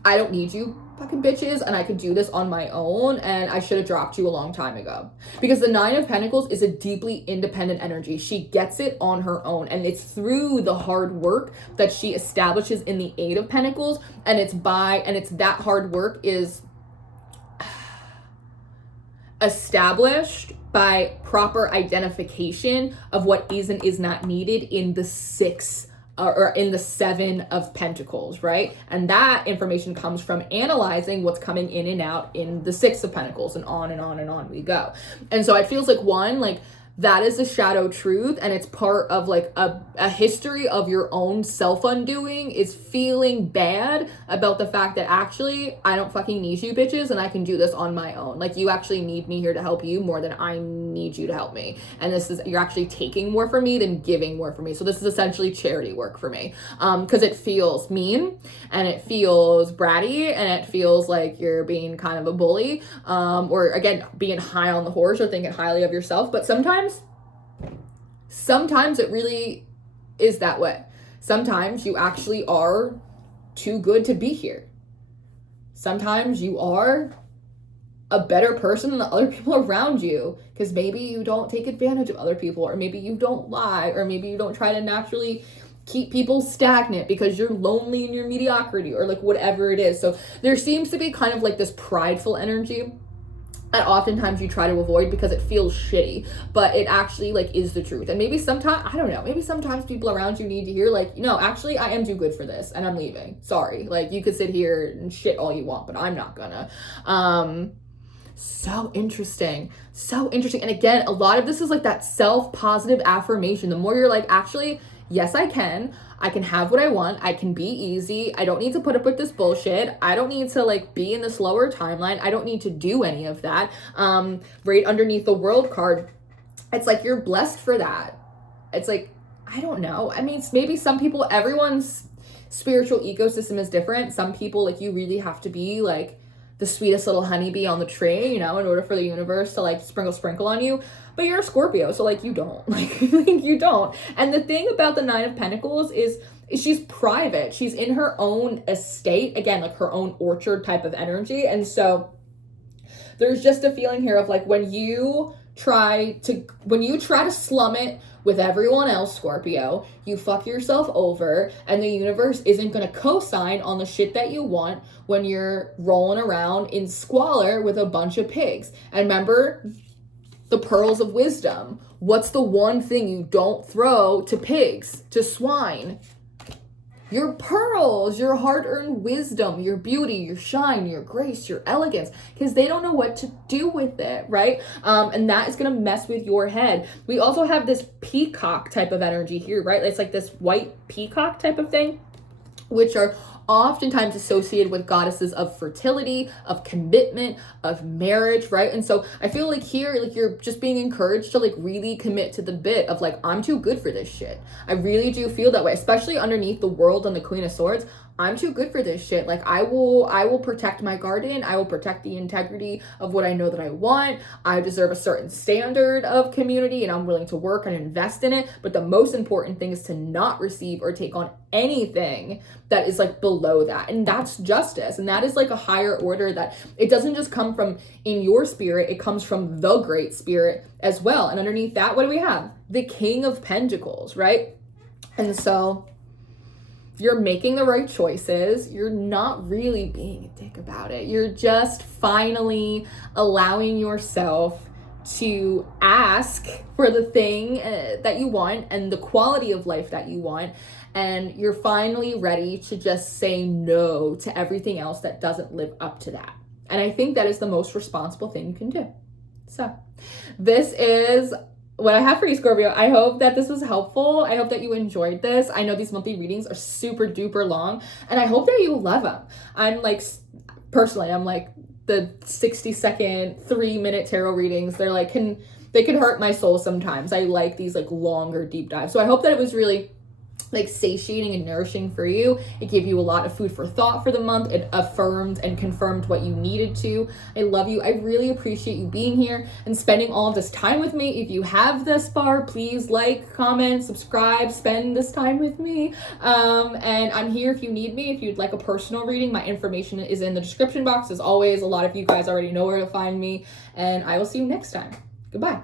I don't need you fucking bitches, and I could do this on my own, and I should have dropped you a long time ago. Because the 9 of Pentacles is a deeply independent energy. She gets it on her own, and it's through the hard work that she establishes in the 8 of Pentacles, and it's that hard work is established by proper identification of what is and is not needed in the 6 or in the 7 of Pentacles, right? And that information comes from analyzing what's coming in and out in the 6 of Pentacles, and on and on and on we go. And so it feels like, one, like, that is the shadow truth, and it's part of like a history of your own self-undoing, is feeling bad about the fact that actually I don't fucking need you bitches and I can do this on my own. Like, you actually need me here to help you more than I need you to help me. And this is, you're actually taking more from me than giving more for me. So this is essentially charity work for me, because it feels mean, and it feels bratty, and it feels like you're being kind of a bully, or again, being high on the horse or thinking highly of yourself. But sometimes it really is that way. Sometimes you actually are too good to be here. Sometimes you are a better person than the other people around you, because maybe you don't take advantage of other people, or maybe you don't lie, or maybe you don't try to naturally keep people stagnant because you're lonely in your mediocrity, or like whatever it is. So there seems to be kind of like this prideful energy that oftentimes you try to avoid because it feels shitty, but it actually like is the truth. And maybe sometimes, I don't know, maybe sometimes people around you need to hear like, no, actually I am too good for this and I'm leaving. Sorry. Like, you could sit here and shit all you want, but I'm not gonna. So interesting. And again, a lot of this is like that self-positive affirmation. The more you're like, actually, yes, I can have what I want. I can be easy. I don't need to put up with this bullshit. I don't need to like be in the slower timeline. I don't need to do any of that. Right underneath the World card, it's like you're blessed for that. It's like, I don't know. I mean, maybe some people, everyone's spiritual ecosystem is different. Some people, like, you really have to be like the sweetest little honeybee on the tree, you know, in order for the universe to like sprinkle on you. But you're a Scorpio, so like you don't. Like, you don't. And the thing about the 9 of Pentacles is she's private. She's in her own estate, again, like her own orchard type of energy. And so there's just a feeling here of like, when you try to slum it with everyone else, Scorpio, you fuck yourself over, and the universe isn't going to co-sign on the shit that you want when you're rolling around in squalor with a bunch of pigs. And remember the pearls of wisdom. What's the one thing you don't throw to pigs, to swine? Your pearls, your hard-earned wisdom, your beauty, your shine, your grace, your elegance, because they don't know what to do with it, right? And that is going to mess with your head. We also have this peacock type of energy here, right? It's like this white peacock type of thing, which are oftentimes associated with goddesses of fertility, of commitment, of marriage, right? And so I feel like here, like, you're just being encouraged to like really commit to the bit of like, I'm too good for this shit. I really do feel that way, especially underneath the World and the Queen of Swords. I'm too good for this shit. Like, I will protect my garden. I will protect the integrity of what I know that I want. I deserve a certain standard of community, and I'm willing to work and invest in it. But the most important thing is to not receive or take on anything that is like below that. And that's justice. And that is like a higher order, that it doesn't just come from in your spirit, it comes from the Great Spirit as well. And underneath that, what do we have? The King of Pentacles, right? And so you're making the right choices. You're not really being a dick about it. You're just finally allowing yourself to ask for the thing that you want and the quality of life that you want. And you're finally ready to just say no to everything else that doesn't live up to that. And I think that is the most responsible thing you can do. So this is what I have for you, Scorpio. I hope that this was helpful. I hope that you enjoyed this. I know these monthly readings are super duper long, and I hope that you love them. I'm like, personally, I'm like, the 60-second, 3-minute tarot readings, they're like, they can hurt my soul sometimes. I like these like longer deep dives. So I hope that it was really like satiating and nourishing for you. It gave you a lot of food for thought for the month. It affirmed and confirmed what you needed to. I love you. I really appreciate you being here and spending all of this time with me. If you have this far, please like, comment, subscribe, spend this time with me. And I'm here if you need me. If you'd like a personal reading, my information is in the description box. As always, a lot of you guys already know where to find me, and I will see you next time. Goodbye.